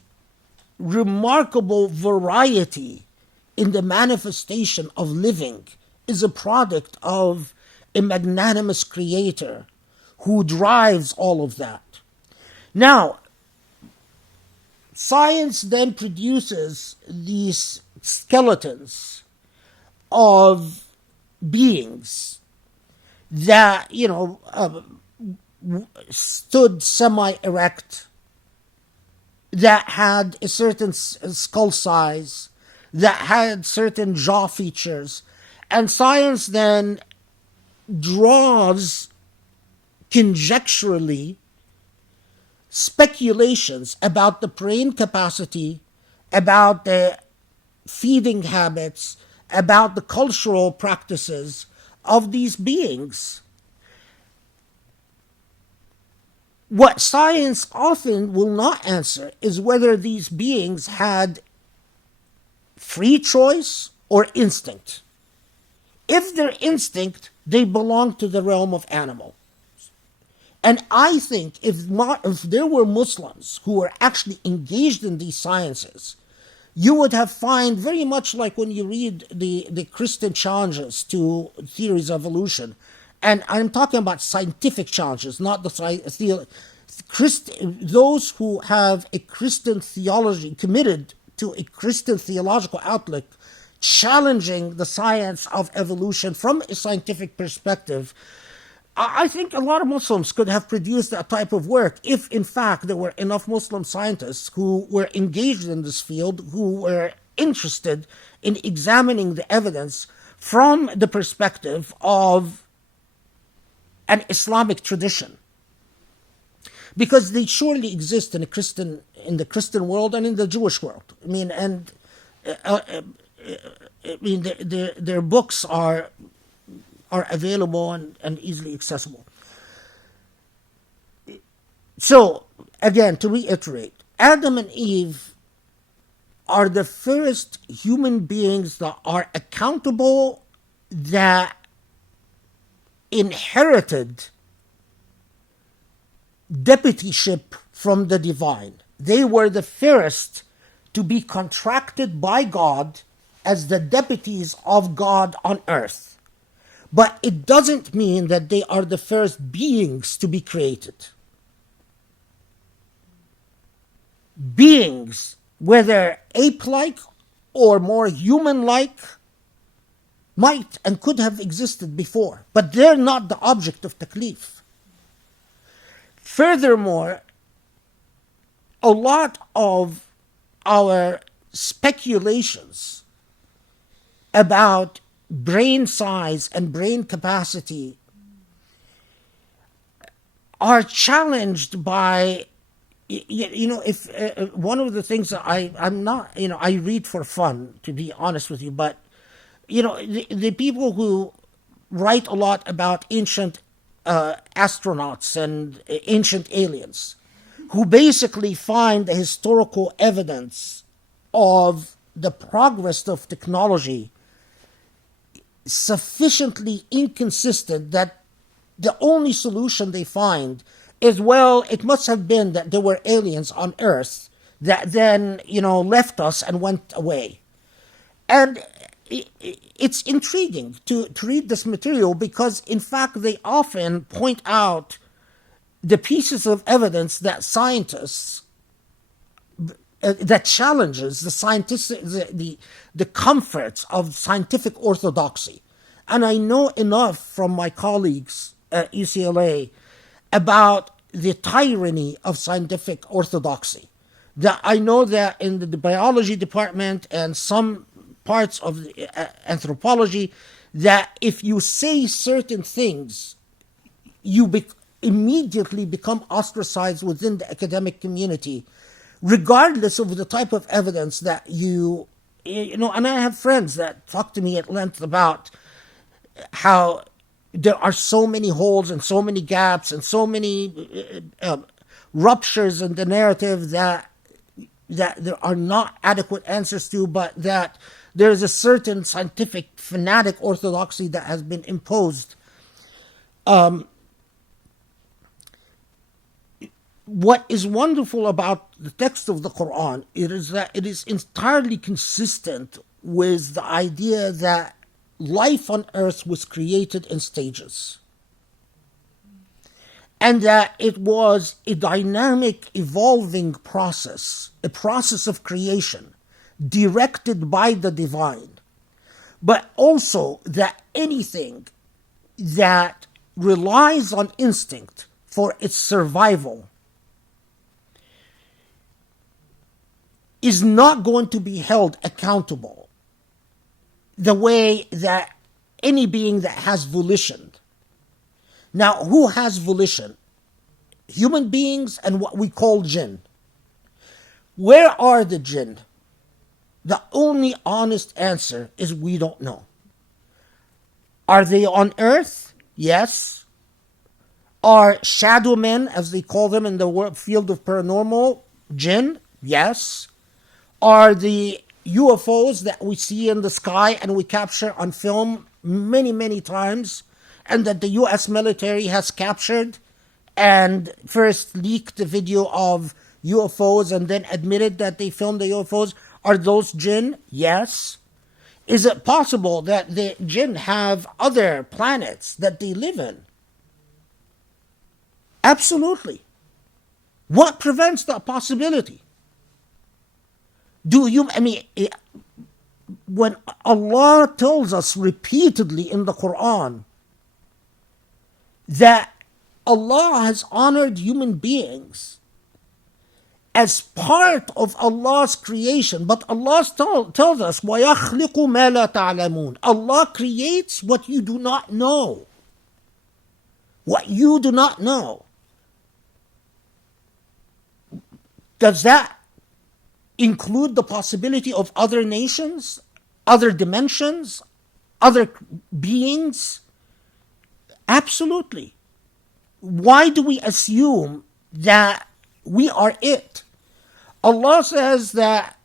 remarkable variety in the manifestation of living is a product of a magnanimous creator who drives all of that. Now, science then produces these skeletons of beings that, stood semi-erect, that had a certain skull size, that had certain jaw features. And science then draws conjecturally speculations about the brain capacity, about the feeding habits, about the cultural practices of these beings. What science often will not answer is whether these beings had free choice or instinct. If they're instinct, they belong to the realm of animal. And I think if there were Muslims who were actually engaged in these sciences, you would have find very much like when you read the Christian challenges to theories of evolution, and I'm talking about scientific challenges, not those who have a Christian theology, committed to a Christian theological outlook, challenging the science of evolution from a scientific perspective. I think a lot of Muslims could have produced that type of work if, in fact, there were enough Muslim scientists who were engaged in this field, who were interested in examining the evidence from the perspective of an Islamic tradition. Because they surely exist in the Christian world and in the Jewish world. Their books are available and easily accessible. So, again, to reiterate, Adam and Eve are the first human beings that are accountable, that inherited deputyship from the divine. They were the first to be contracted by God as the deputies of God on earth. But it doesn't mean that they are the first beings to be created. Beings, whether ape-like or more human-like, might and could have existed before, but they're not the object of taklif. Furthermore, a lot of our speculations about brain size and brain capacity are challenged by, if one of the things that I'm not, I read for fun, to be honest with you, but the people who write a lot about ancient astronauts and ancient aliens, who basically find the historical evidence of the progress of technology sufficiently inconsistent that the only solution they find is, well, it must have been that there were aliens on Earth that then, left us and went away. And it's intriguing to read this material because, in fact, they often point out the pieces of evidence that scientists, that challenges the scientists, the comforts of scientific orthodoxy. And I know enough from my colleagues at UCLA about the tyranny of scientific orthodoxy, that I know that in the biology department and some parts of the anthropology, that if you say certain things, you immediately become ostracized within the academic community, regardless of the type of evidence that and I have friends that talk to me at length about how there are so many holes and so many gaps and so many ruptures in the narrative that there are not adequate answers to, but that there is a certain scientific fanatic orthodoxy that has been imposed. What is wonderful about the text of the Quran is that it is entirely consistent with the idea that life on earth was created in stages, and that it was a dynamic, evolving process, a process of creation directed by the divine, but also that anything that relies on instinct for its survival is not going to be held accountable the way that any being that has volition. Now, who has volition? Human beings and what we call jinn. Where are the jinn? The only honest answer is we don't know. Are they on earth? Yes. Are shadow men, as they call them in the field of paranormal, jinn? Yes. Are the UFOs that we see in the sky and we capture on film many, many times, and that the US military has captured and first leaked the video of UFOs and then admitted that they filmed the UFOs, are those jinn? Yes. Is it possible that the jinn have other planets that they live in? Absolutely. What prevents that possibility? When Allah tells us repeatedly in the Quran that Allah has honored human beings as part of Allah's creation, but Allah tells us, وَيَخْلِقُ مَا لَا تَعْلَمُونَ. Allah creates what you do not know. What you do not know. Does that include the possibility of other nations, other dimensions, other beings? Absolutely. Why do we assume that we are it? Allah says that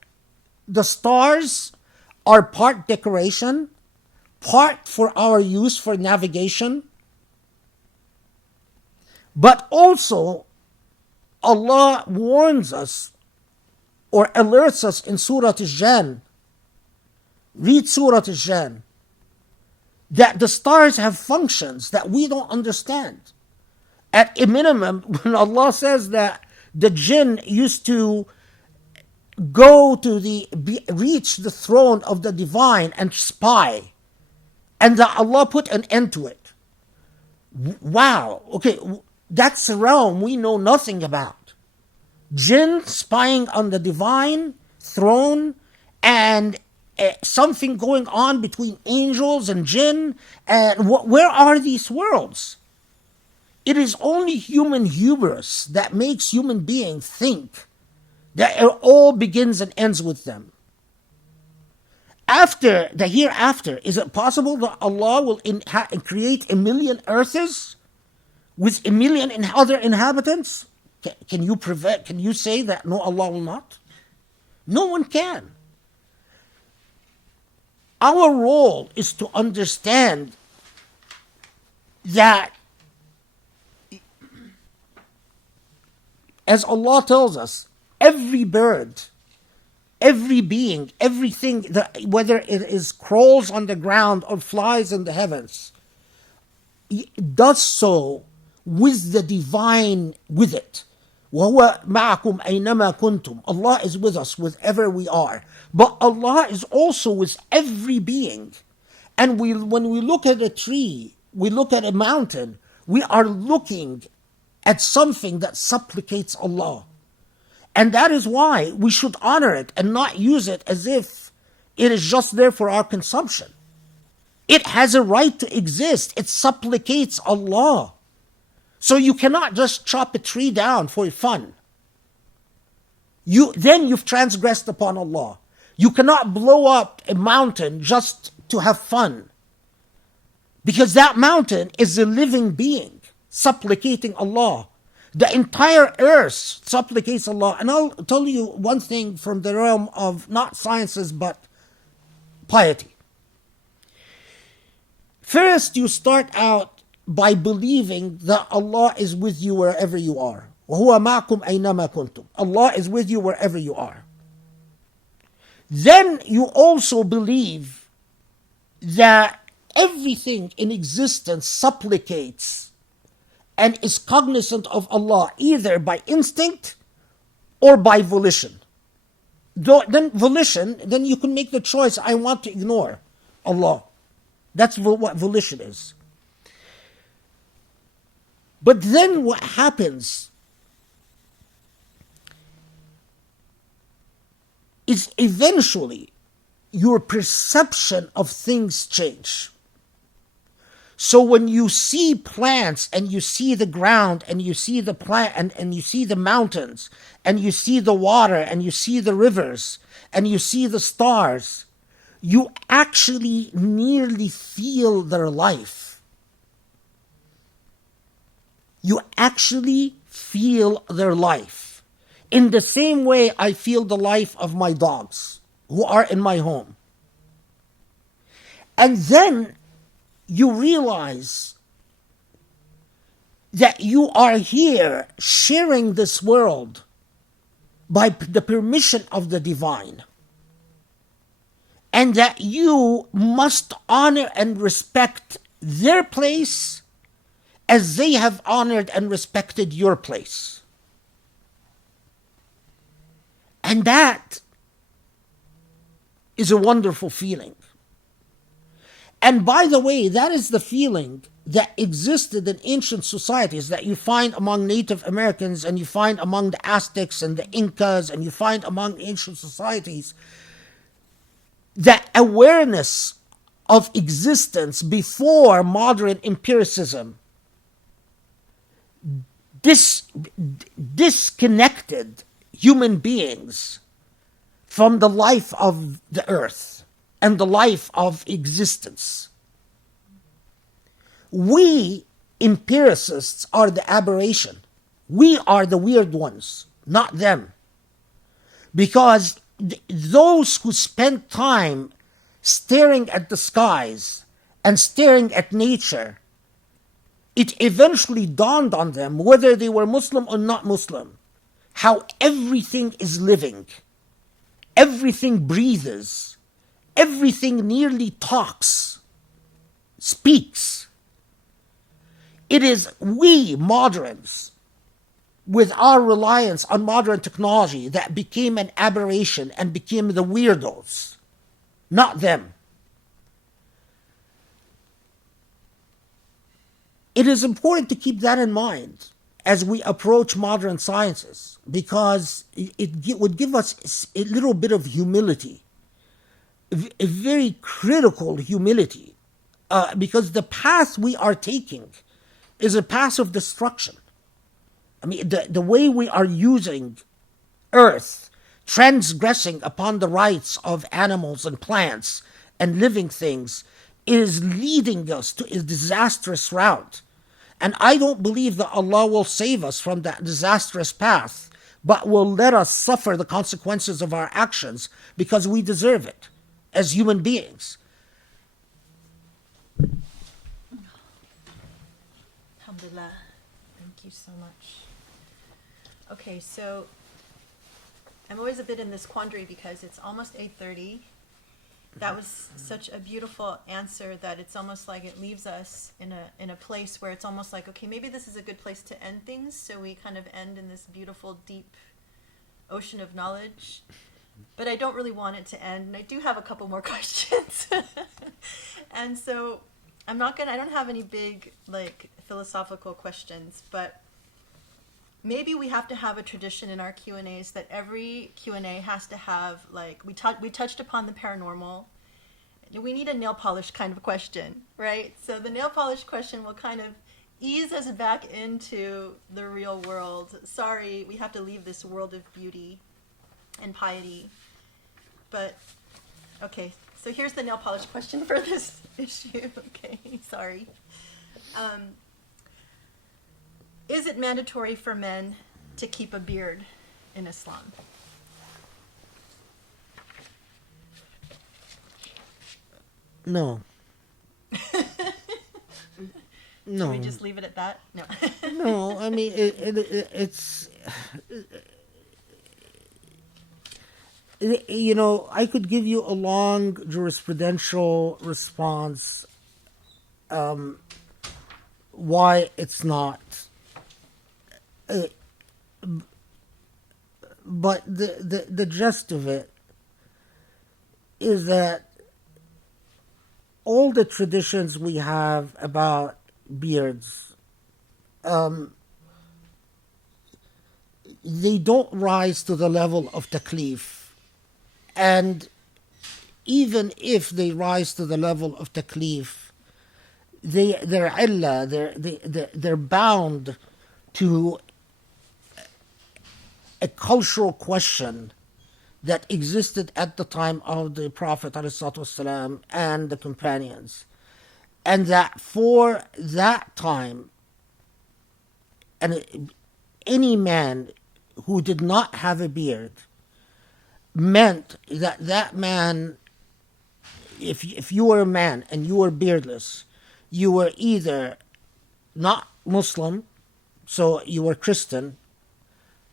the stars are part decoration, part for our use for navigation, but also Allah warns us or alerts us in Surah Al-Jan. Read Surah Al-Jan. That the stars have functions that we don't understand. At a minimum, when Allah says that the jinn used to go to reach the throne of the divine and spy, and that Allah put an end to it. Wow, okay, that's a realm we know nothing about. Jinn spying on the divine throne, and something going on between angels and jinn, and where are these worlds? It is only human hubris that makes human beings think that it all begins and ends with them. After the hereafter, is it possible that Allah will create 1 million earths with 1 million other inhabitants? Can you say that no, Allah will not? No one can. Our role is to understand that, as Allah tells us, every bird, every being, everything, whether it crawls on the ground or flies in the heavens, does so with the divine with it. وَهُوَ مَعَكُمْ أَيْنَمَا كُنْتُمْ. Allah is with us wherever we are. But Allah is also with every being. And when we look at a tree, we look at a mountain, we are looking at something that supplicates Allah. And that is why we should honor it and not use it as if it is just there for our consumption. It has a right to exist. It supplicates Allah. So you cannot just chop a tree down for fun. Then you've transgressed upon Allah. You cannot blow up a mountain just to have fun. Because that mountain is a living being supplicating Allah. The entire earth supplicates Allah. And I'll tell you one thing from the realm of not sciences but piety. First, you start out by believing that Allah is with you wherever you are. وَهُوَ مَعْكُمْ أَيْنَمَا كُنْتُمْ. Allah is with you wherever you are. Then you also believe that everything in existence supplicates and is cognizant of Allah either by instinct or by volition. Then you can make the choice, I want to ignore Allah. That's what volition is. But then what happens is eventually your perception of things change. So when you see plants and you see the ground and you see the plant and you see the mountains and you see the water and you see the rivers and you see the stars, you actually nearly feel their life. You actually feel their life. In the same way I feel the life of my dogs who are in my home. And then you realize that you are here sharing this world by the permission of the divine, and that you must honor and respect their place as they have honored and respected your place. And that is a wonderful feeling. And by the way, that is the feeling that existed in ancient societies that you find among Native Americans and you find among the Aztecs and the Incas and you find among ancient societies. That awareness of existence before modern empiricism disconnected human beings from the life of the earth and the life of existence. We empiricists are the aberration. We are the weird ones, not them. Because those who spend time staring at the skies and staring at nature, it eventually dawned on them, whether they were Muslim or not Muslim, how everything is living, everything breathes, everything nearly talks, speaks. It is we moderns, with our reliance on modern technology, that became an aberration and became the weirdos, not them. It is important to keep that in mind as we approach modern sciences, because it would give us a little bit of humility, a very critical humility, because the path we are taking is a path of destruction. I mean, the way we are using earth, transgressing upon the rights of animals and plants and living things, is leading us to a disastrous route. And I don't believe that Allah will save us from that disastrous path, but will let us suffer the consequences of our actions because we deserve it as human beings. Alhamdulillah. Thank you so much. Okay, so I'm always a bit in this quandary because it's almost 8:30. That was such a beautiful answer that it's almost like it leaves us in a place where it's almost like, okay, maybe this is a good place to end things. So we kind of end in this beautiful, deep ocean of knowledge. But I don't really want it to end. And I do have a couple more questions. And so I don't have any big, like, philosophical questions, but maybe we have to have a tradition in our Q&As that every Q&A has to have, like, we touched upon the paranormal. We need a nail polish kind of question, right? So the nail polish question will kind of ease us back into the real world. Sorry, we have to leave this world of beauty and piety. But, okay, so here's the nail polish question for this issue. Okay, sorry. Is it mandatory for men to keep a beard in Islam? No. No. Should we just leave it at that? No. No, I mean, it's... You know, I could give you a long jurisprudential response why it's not. But the gist of it is that all the traditions we have about beards, they don't rise to the level of taklif. And even if they rise to the level of taklif, they're illah, they're bound to a cultural question that existed at the time of the Prophet ﷺ and the companions. And that for that time, and any man who did not have a beard meant that that man, if you were a man and you were beardless, you were either not Muslim, so you were Christian,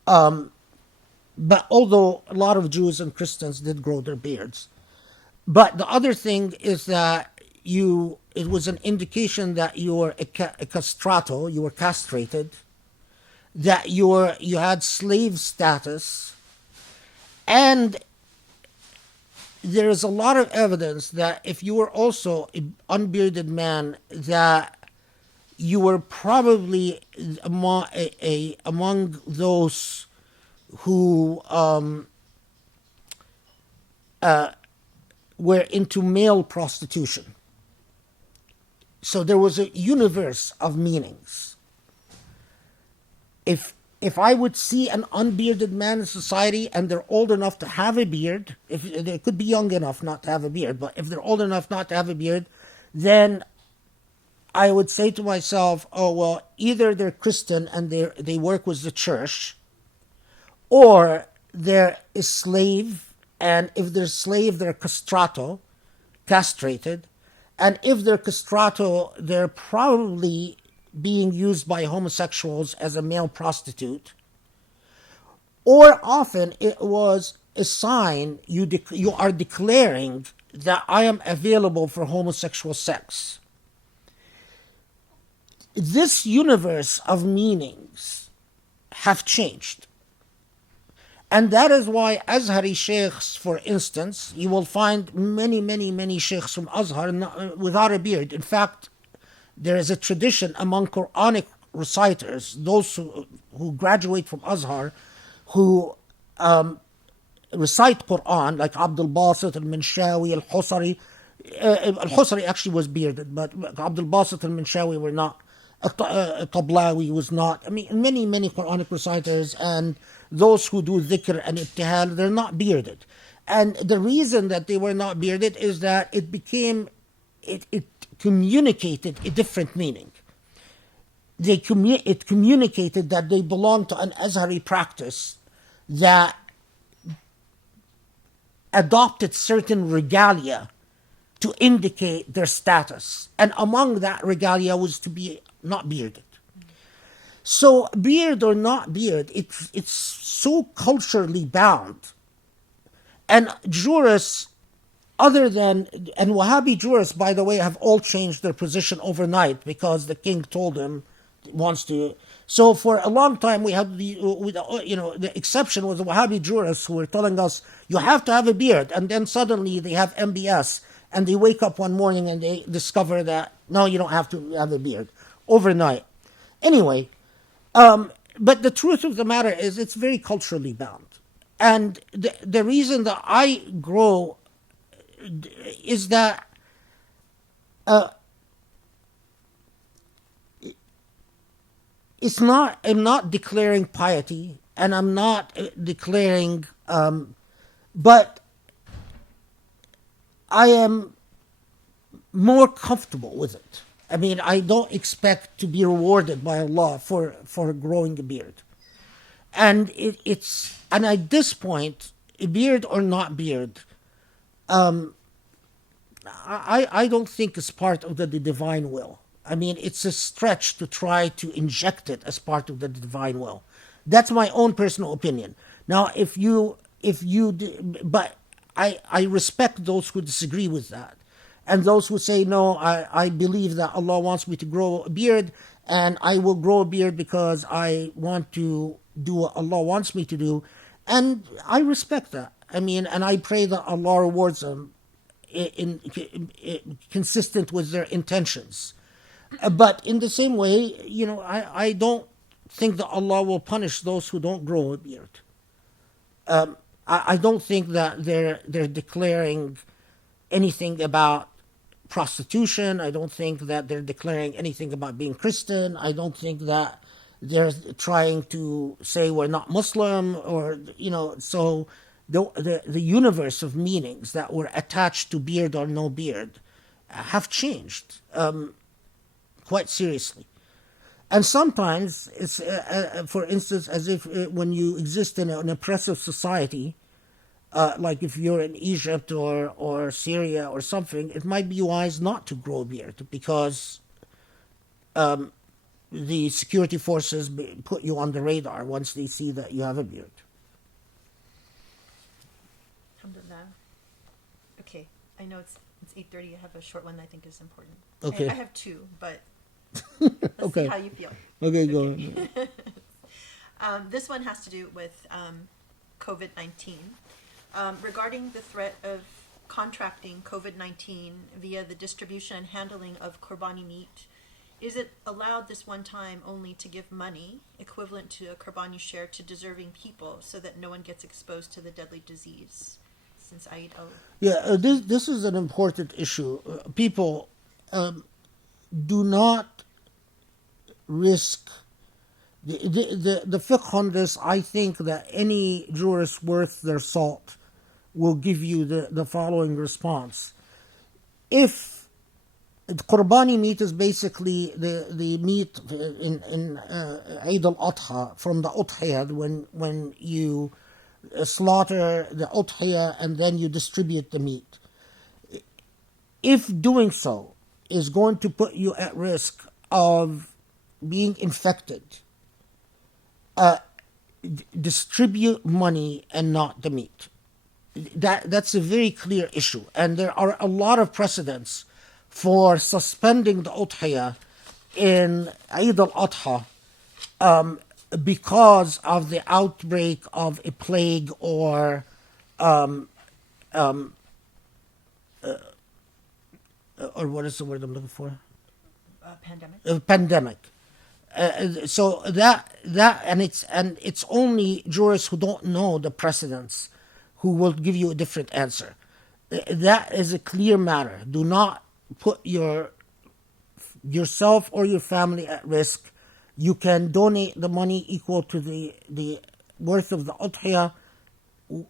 but although a lot of Jews and Christians did grow their beards. But the other thing is that it was an indication that you were a castrato, you were castrated, that you had slave status, and there is a lot of evidence that if you were also an unbearded man, that you were probably among those who were into male prostitution. So there was a universe of meanings. If I would see an unbearded man in society and they're old enough to have a beard, if they could be young enough not to have a beard, but if they're old enough not to have a beard, then I would say to myself, oh, well, either they're Christian and they work with the church, or they're a slave, and if they're slave, they're castrated, and if they're castrato, they're probably being used by homosexuals as a male prostitute. Or often it was a sign you are declaring that I am available for homosexual sex. This universe of meanings have changed. And that is why Azhari sheikhs, for instance, you will find many sheikhs from Azhar without a beard. In fact, there is a tradition among Quranic reciters, those who graduate from Azhar, who recite Quran, like Abdul Basit al-Minshawi, al-Husari. Al-Husari actually was bearded, but Abdul Basit al-Minshawi were not. Tablawi was not. I mean, many Quranic reciters and those who do dhikr and ibtihal, they're not bearded. And the reason that they were not bearded is that it communicated a different meaning. It communicated that they belonged to an Azhari practice that adopted certain regalia to indicate their status. And among that regalia was to be not bearded. So beard or not beard, it's so culturally bound. And jurists, and Wahhabi jurists, by the way, have all changed their position overnight because the king told them he wants to. So for a long time we had the exception was the Wahhabi jurists who were telling us you have to have a beard, and then suddenly they have MBS and they wake up one morning and they discover that no, you don't have to have a beard overnight. Anyway, but the truth of the matter is it's very culturally bound. And the reason that I grow is that I'm not declaring piety, and I'm not declaring, but I am more comfortable with it. I mean, I don't expect to be rewarded by Allah for growing a beard. And and at this point, beard or not beard, I don't think it's part of the divine will. I mean, it's a stretch to try to inject it as part of the divine will. That's my own personal opinion. Now, but I respect those who disagree with that. And those who say, no, I believe that Allah wants me to grow a beard, and I will grow a beard because I want to do what Allah wants me to do. And I respect that. I mean, and I pray that Allah rewards them consistent with their intentions. But in the same way, I don't think that Allah will punish those who don't grow a beard. I don't think that they're declaring anything about prostitution. I don't think that they're declaring anything about being Christian. I don't think that they're trying to say we're not Muslim, or So the universe of meanings that were attached to beard or no beard have changed quite seriously. And sometimes it's, for instance, as if when you exist in an oppressive society, like if you're in Egypt or Syria or something, it might be wise not to grow a beard because the security forces put you on the radar once they see that you have a beard. Alhamdulillah. Okay, I know it's 8:30. I have a short one that I think is important. Okay. I have two, but let's Okay. see how you feel. Okay, go on. This one has to do with COVID-19. Regarding the threat of contracting COVID-19 via the distribution and handling of Qurbani meat, is it allowed this one time only to give money, equivalent to a Qurbani share, to deserving people so that no one gets exposed to the deadly disease? Since Eid al... Yeah, this is an important issue. People do not risk the fiqh on this. I think that any jurist worth their salt will give you the following response. If Qurbani meat is basically the meat in Eid al-Adha from the Udhiyah, when you slaughter the Udhiyah and then you distribute the meat. If doing so is going to put you at risk of being infected, distribute money and not the meat. That's a very clear issue, and there are a lot of precedents for suspending the Udhiyah in Eid al-Adha because of the outbreak of a plague or what is the word I'm looking for? Pandemic. A pandemic. So that and it's only jurists who don't know the precedents who will give you a different answer. That is a clear matter. Do not put yourself or your family at risk. You can donate the money equal to the worth of the Udhiyah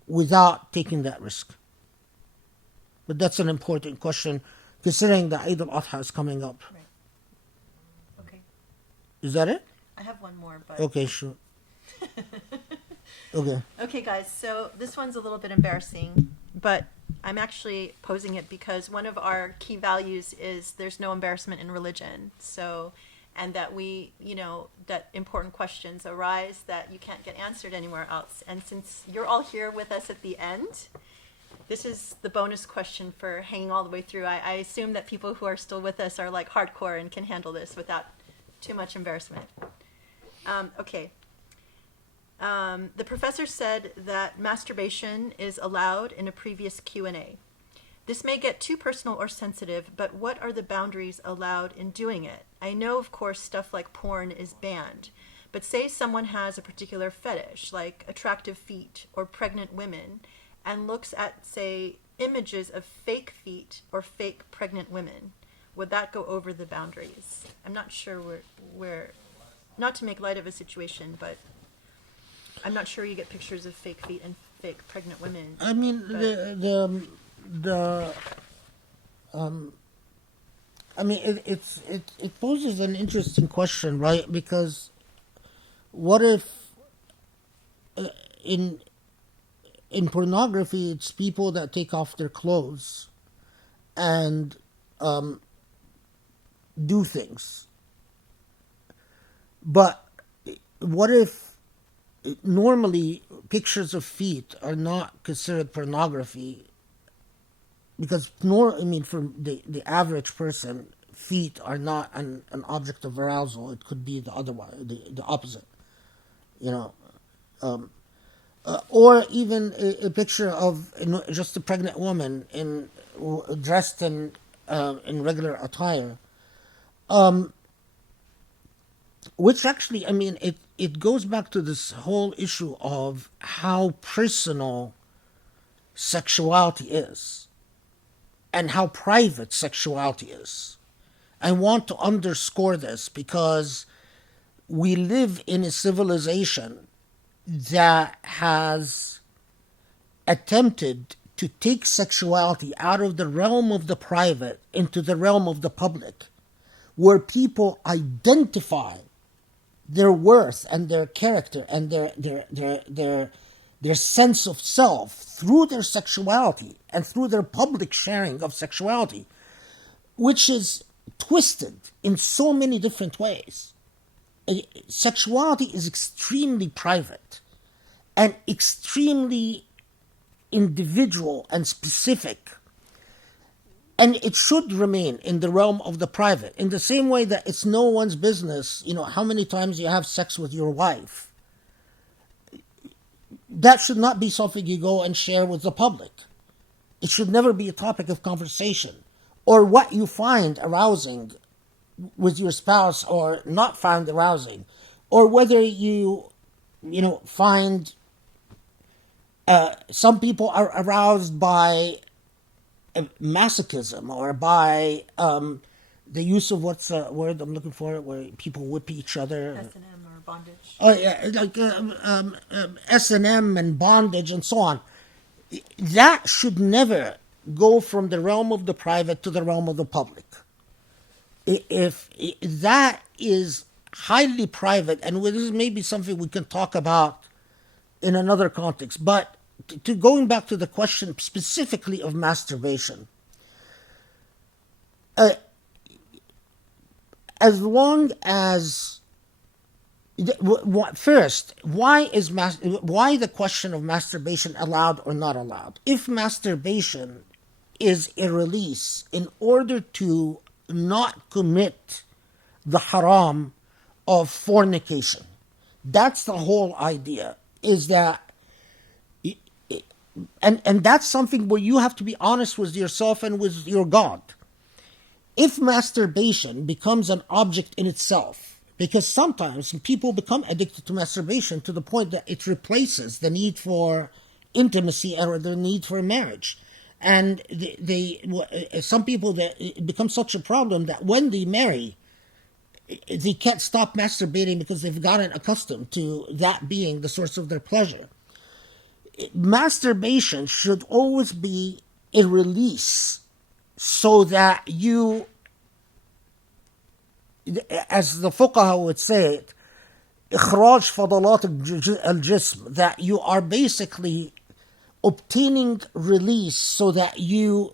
without taking that risk. But that's an important question, considering that Eid al-Adha is coming up. Right. Okay. Is that it? I have one more, but... Okay, sure. Okay. Okay, guys, so this one's a little bit embarrassing, but I'm actually posing it because one of our key values is there's no embarrassment in religion. So, and that that important questions arise that you can't get answered anywhere else. And since you're all here with us at the end, this is the bonus question for hanging all the way through. I assume that people who are still with us are like hardcore and can handle this without too much embarrassment. Okay. The professor said that masturbation is allowed in a previous Q&A. This may get too personal or sensitive, but what are the boundaries allowed in doing it? I know, of course, stuff like porn is banned, but say someone has a particular fetish, like attractive feet or pregnant women, and looks at, say, images of fake feet or fake pregnant women. Would that go over the boundaries? I'm not sure where not to make light of a situation, but I'm not sure you get pictures of fake feet and fake pregnant women. I mean, it poses an interesting question, right? Because what if in pornography it's people that take off their clothes and do things, but what if normally pictures of feet are not considered pornography? Because for the average person, feet are not an object of arousal. It could be the otherwise, the opposite, or even a picture of just a pregnant woman dressed in regular attire, which actually, it goes back to this whole issue of how personal sexuality is and how private sexuality is. I want to underscore this because we live in a civilization that has attempted to take sexuality out of the realm of the private into the realm of the public, where people identify their worth and their character and their sense of self through their sexuality and through their public sharing of sexuality, which is twisted in so many different ways. Sexuality is extremely private and extremely individual and specific, and it should remain in the realm of the private, in the same way that it's no one's business, how many times you have sex with your wife. That should not be something you go and share with the public. It should never be a topic of conversation. Or what you find arousing with your spouse or not find arousing, or whether you find some people are aroused by masochism or by the use of, what's the word I'm looking for, where people whip each other. S&M or bondage. Oh yeah, like S&M and bondage and so on. That should never go from the realm of the private to the realm of the public. If that is highly private, and this is maybe something we can talk about in another context, but to going back to the question specifically of masturbation, as long as first, why the question of masturbation allowed or not allowed? If masturbation is a release in order to not commit the haram of fornication, that's the whole idea. Is that, and that's something where you have to be honest with yourself and with your God. If masturbation becomes an object in itself, because sometimes people become addicted to masturbation to the point that it replaces the need for intimacy or the need for marriage. And some people, that it becomes such a problem that when they marry, they can't stop masturbating because they've gotten accustomed to that being the source of their pleasure. Masturbation should always be a release so that you, as the fuqaha would say it, إخراج فضلات الجسم, that you are basically obtaining release so that you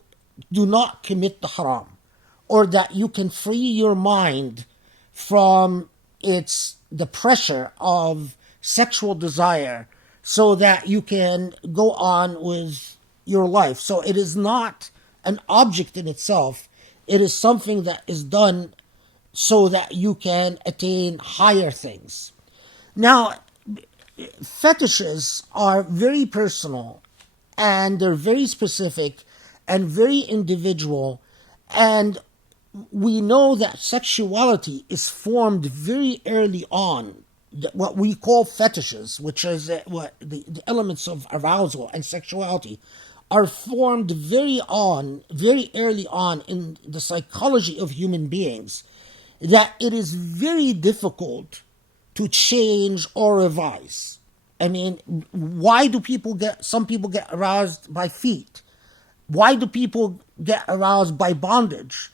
do not commit the haram, or that you can free your mind from the pressure of sexual desire so that you can go on with your life. So it is not an object in itself. It is something that is done so that you can attain higher things. Now, fetishes are very personal, and they're very specific and very individual, and we know that sexuality is formed very early on. What we call fetishes, which is what the elements of arousal and sexuality, are formed very early on in the psychology of human beings, that it is very difficult to change or revise. I mean, why do some people get aroused by feet? Why do people get aroused by bondage?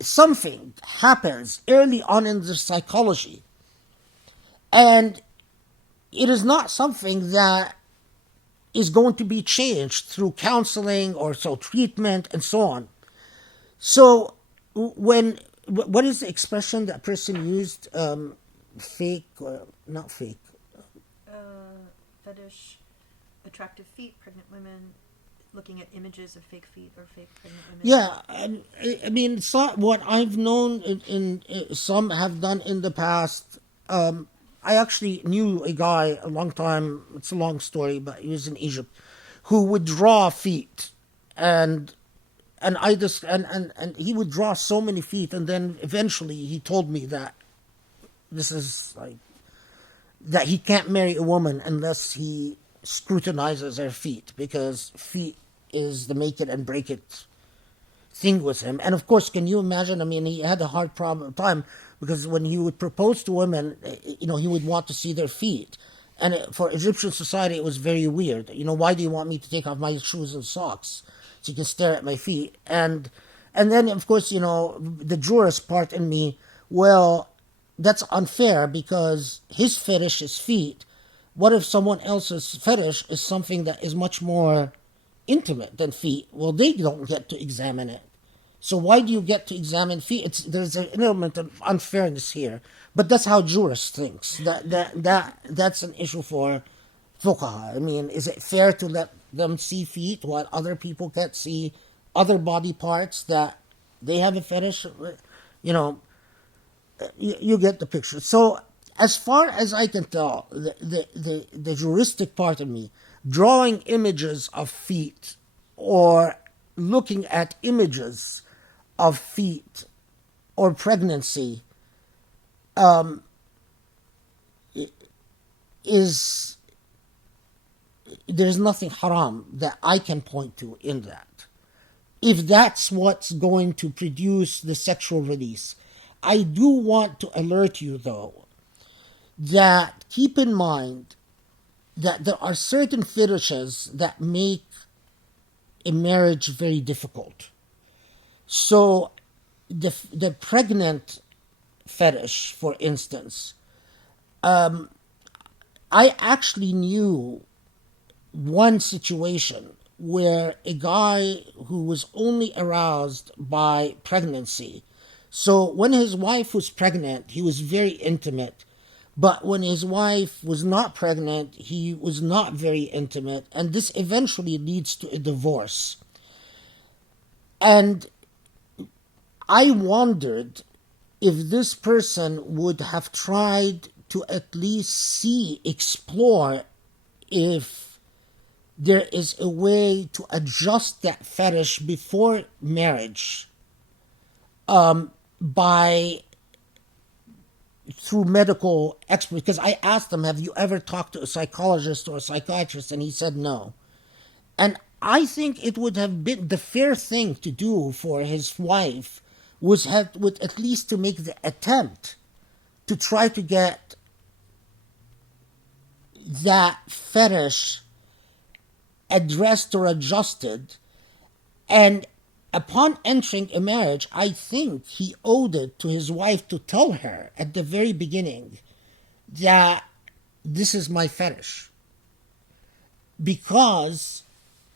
Something happens early on in the psychology, and it is not something that is going to be changed through counseling or treatment and so on. So what is the expression that person used? Fake or not fake? Fetish, attractive feet, pregnant women, looking at images of fake feet or fake pregnant women. Yeah, I mean, it's not what I've known in some have done in the past. I actually knew a guy a long time, it's a long story, but he was in Egypt, who would draw feet, and he would draw so many feet, and then eventually he told me that that he can't marry a woman unless he scrutinizes her feet, because feet is the make it and break it thing with him. And of course, can you imagine? I mean, he had a hard time, because when he would propose to women, he would want to see their feet. And for Egyptian society, it was very weird. Why do you want me to take off my shoes and socks so you can stare at my feet? And then, of course, the jurist part in me, well, that's unfair, because his fetish is feet. What if someone else's fetish is something that is much more intimate than feet? Well, they don't get to examine it. So why do you get to examine feet? There's an element of unfairness here, but that's how jurists thinks. That's an issue for fuqaha. I mean, is it fair to let them see feet while other people can't see other body parts that they have a fetish? You get the picture. So, as far as I can tell, the juristic part of me, drawing images of feet or looking at images of feet or pregnancy there's nothing haram that I can point to in that. If that's what's going to produce the sexual release. I do want to alert you, though, that keep in mind that there are certain fetishes that make a marriage very difficult. So the pregnant fetish, for instance, I actually knew one situation where a guy who was only aroused by pregnancy. So when his wife was pregnant, he was very intimate. But when his wife was not pregnant, he was not very intimate. And this eventually leads to a divorce. And I wondered if this person would have tried to at least explore if there is a way to adjust that fetish before marriage through medical experts. Because I asked him, have you ever talked to a psychologist or a psychiatrist? And he said no. And I think it would have been the fair thing to do for his wife would at least to make the attempt to try to get that fetish addressed or adjusted. And upon entering a marriage, I think he owed it to his wife to tell her at the very beginning that this is my fetish. Because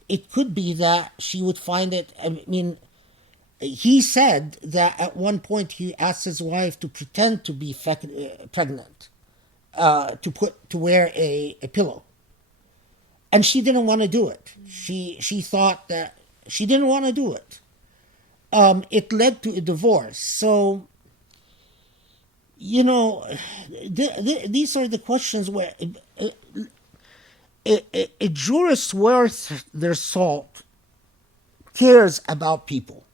it could be that she would find it, I mean, he said that at one point he asked his wife to pretend to be pregnant, to wear a pillow. And she didn't want to do it. She thought that she didn't want to do it. It led to a divorce. So, these are the questions where a jurist worth their salt cares about people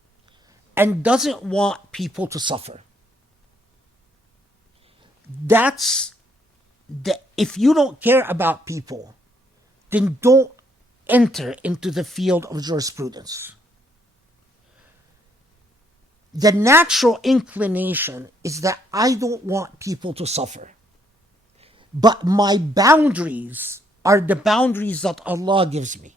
and doesn't want people to suffer. If you don't care about people, then don't enter into the field of jurisprudence. The natural inclination is that I don't want people to suffer. But my boundaries are the boundaries that Allah gives me.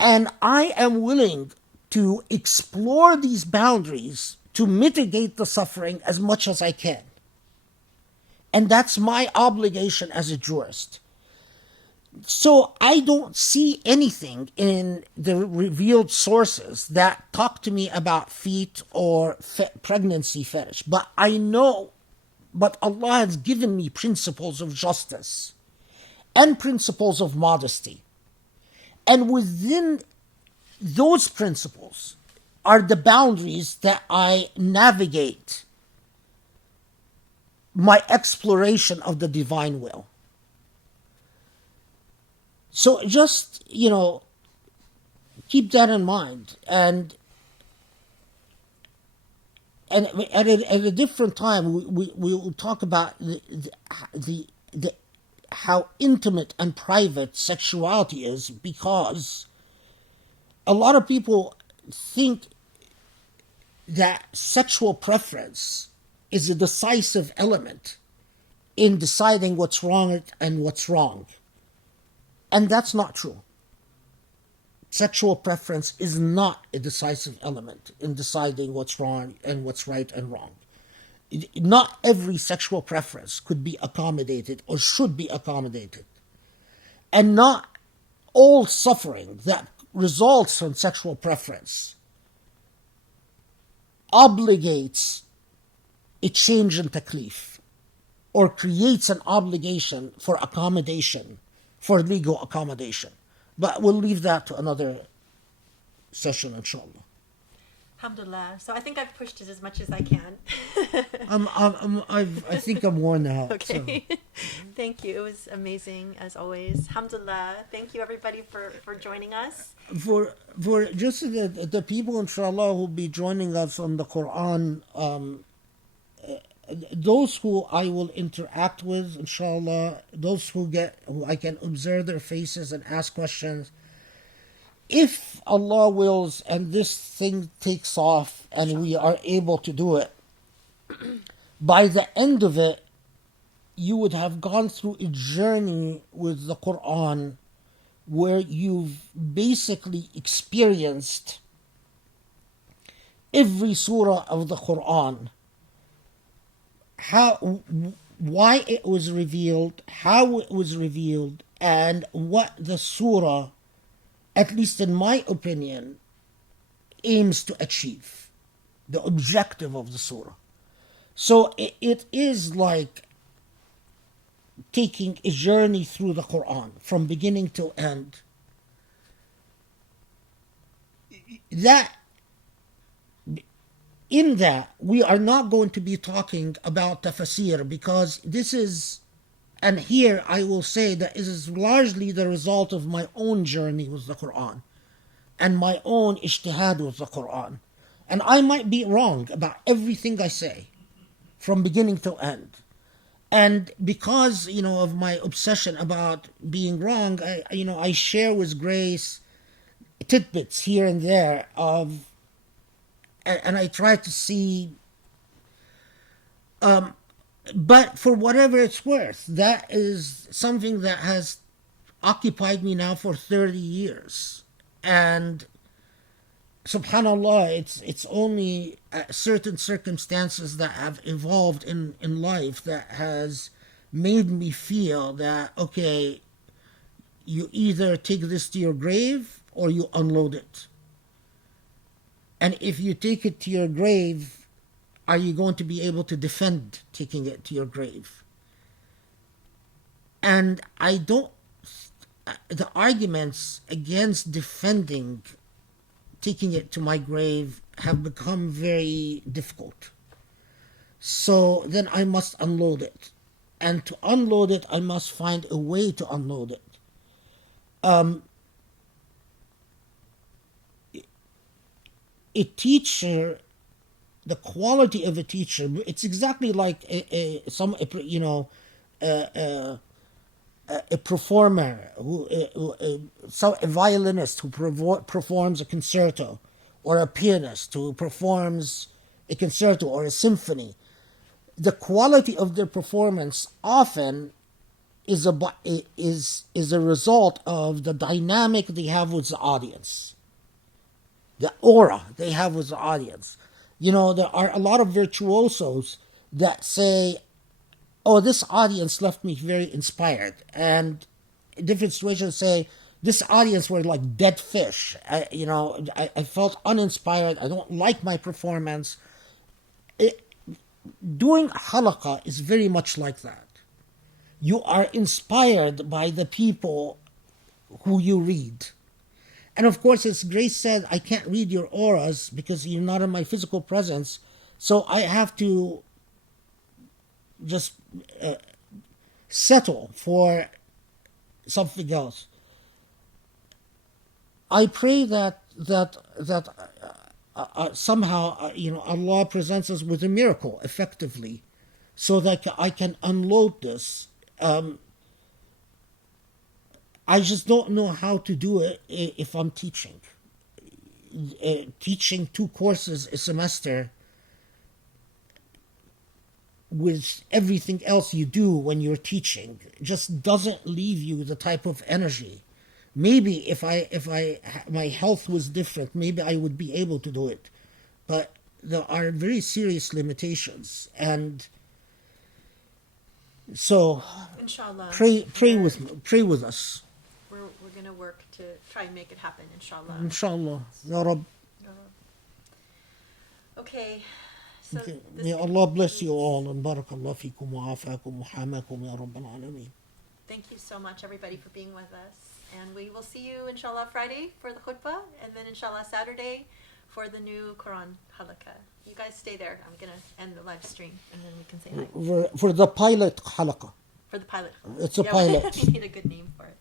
And I am willing to explore these boundaries to mitigate the suffering as much as I can. And that's my obligation as a jurist. So I don't see anything in the revealed sources that talk to me about feet or pregnancy fetish. But Allah has given me principles of justice and principles of modesty. And within those principles are the boundaries that I navigate my exploration of the divine will. So just, keep that in mind. And at a different time, we will talk about the how intimate and private sexuality is, because a lot of people think that sexual preference is a decisive element in deciding what's wrong and what's wrong. And that's not true. Sexual preference is not a decisive element in deciding what's wrong and what's right and wrong. Not every sexual preference could be accommodated or should be accommodated. And not all suffering that results from sexual preference obligates a change in taklif or creates an obligation for accommodation, for legal accommodation. But we'll leave that to another session, inshallah. Alhamdulillah. So I think I've pushed it as much as I can. I think I'm worn out. Okay. So. Thank you. It was amazing as always. Alhamdulillah. Thank you everybody for joining us. For just the people, inshallah, who will be joining us on the Quran, those who I will interact with, inshallah, those who I can observe their faces and ask questions. If Allah wills and this thing takes off and we are able to do it, by the end of it, you would have gone through a journey with the Quran where you've basically experienced every surah of the Quran, why it was revealed, how it was revealed, and what the surah, at least in my opinion, aims to achieve, the objective of the surah. So it is like taking a journey through the Quran from beginning to end. In that, we are not going to be talking about tafsir, because this is, and here I will say that it is largely the result of my own journey with the Quran and my own ijtihad with the Quran. And I might be wrong about everything I say from beginning to end. And because, of my obsession about being wrong, I share with Grace tidbits here and there and I try to see, but for whatever it's worth, that is something that has occupied me now for 30 years. And subhanallah, it's only certain circumstances that have evolved in life that has made me feel that, okay, you either take this to your grave or you unload it. And if you take it to your grave, are you going to be able to defend taking it to your grave? And the arguments against defending taking it to my grave have become very difficult. So then I must unload it. And to unload it, I must find a way to unload it. A teacher, the quality of a teacher, it's exactly like a performer, a violinist who performs a concerto, or a pianist who performs a concerto or a symphony. The quality of their performance often is a result of the dynamic they have with the audience, the aura they have with the audience. There are a lot of virtuosos that say, oh, this audience left me very inspired. And in different situations say, this audience were like dead fish. I felt uninspired. I don't like my performance. Doing halaqah is very much like that. You are inspired by the people who you read. And of course, as Grace said, I can't read your auras because you're not in my physical presence. So I have to just settle for something else. I pray that somehow Allah presents us with a miracle effectively, so that I can unload this. I just don't know how to do it if I'm teaching. Teaching 2 courses a semester with everything else you do when you're teaching just doesn't leave you the type of energy. Maybe if my health was different, maybe I would be able to do it, but there are very serious limitations, and so Inshallah. pray with us. We're going to work to try and make it happen, inshallah. Inshallah. Ya Rab. Okay. So Okay. this May Allah bless you all and barakallah fikum wa afakum wa hamakum ya Rabbal Alameen. Thank you so much, everybody, for being with us. And we will see you, inshallah, Friday for the khutbah, and then, inshallah, Saturday for the new Quran halaqah. You guys stay there. I'm going to end the live stream, and then we can say hi. For the pilot halaqah. For the pilot. It's a pilot. We need a good name for it.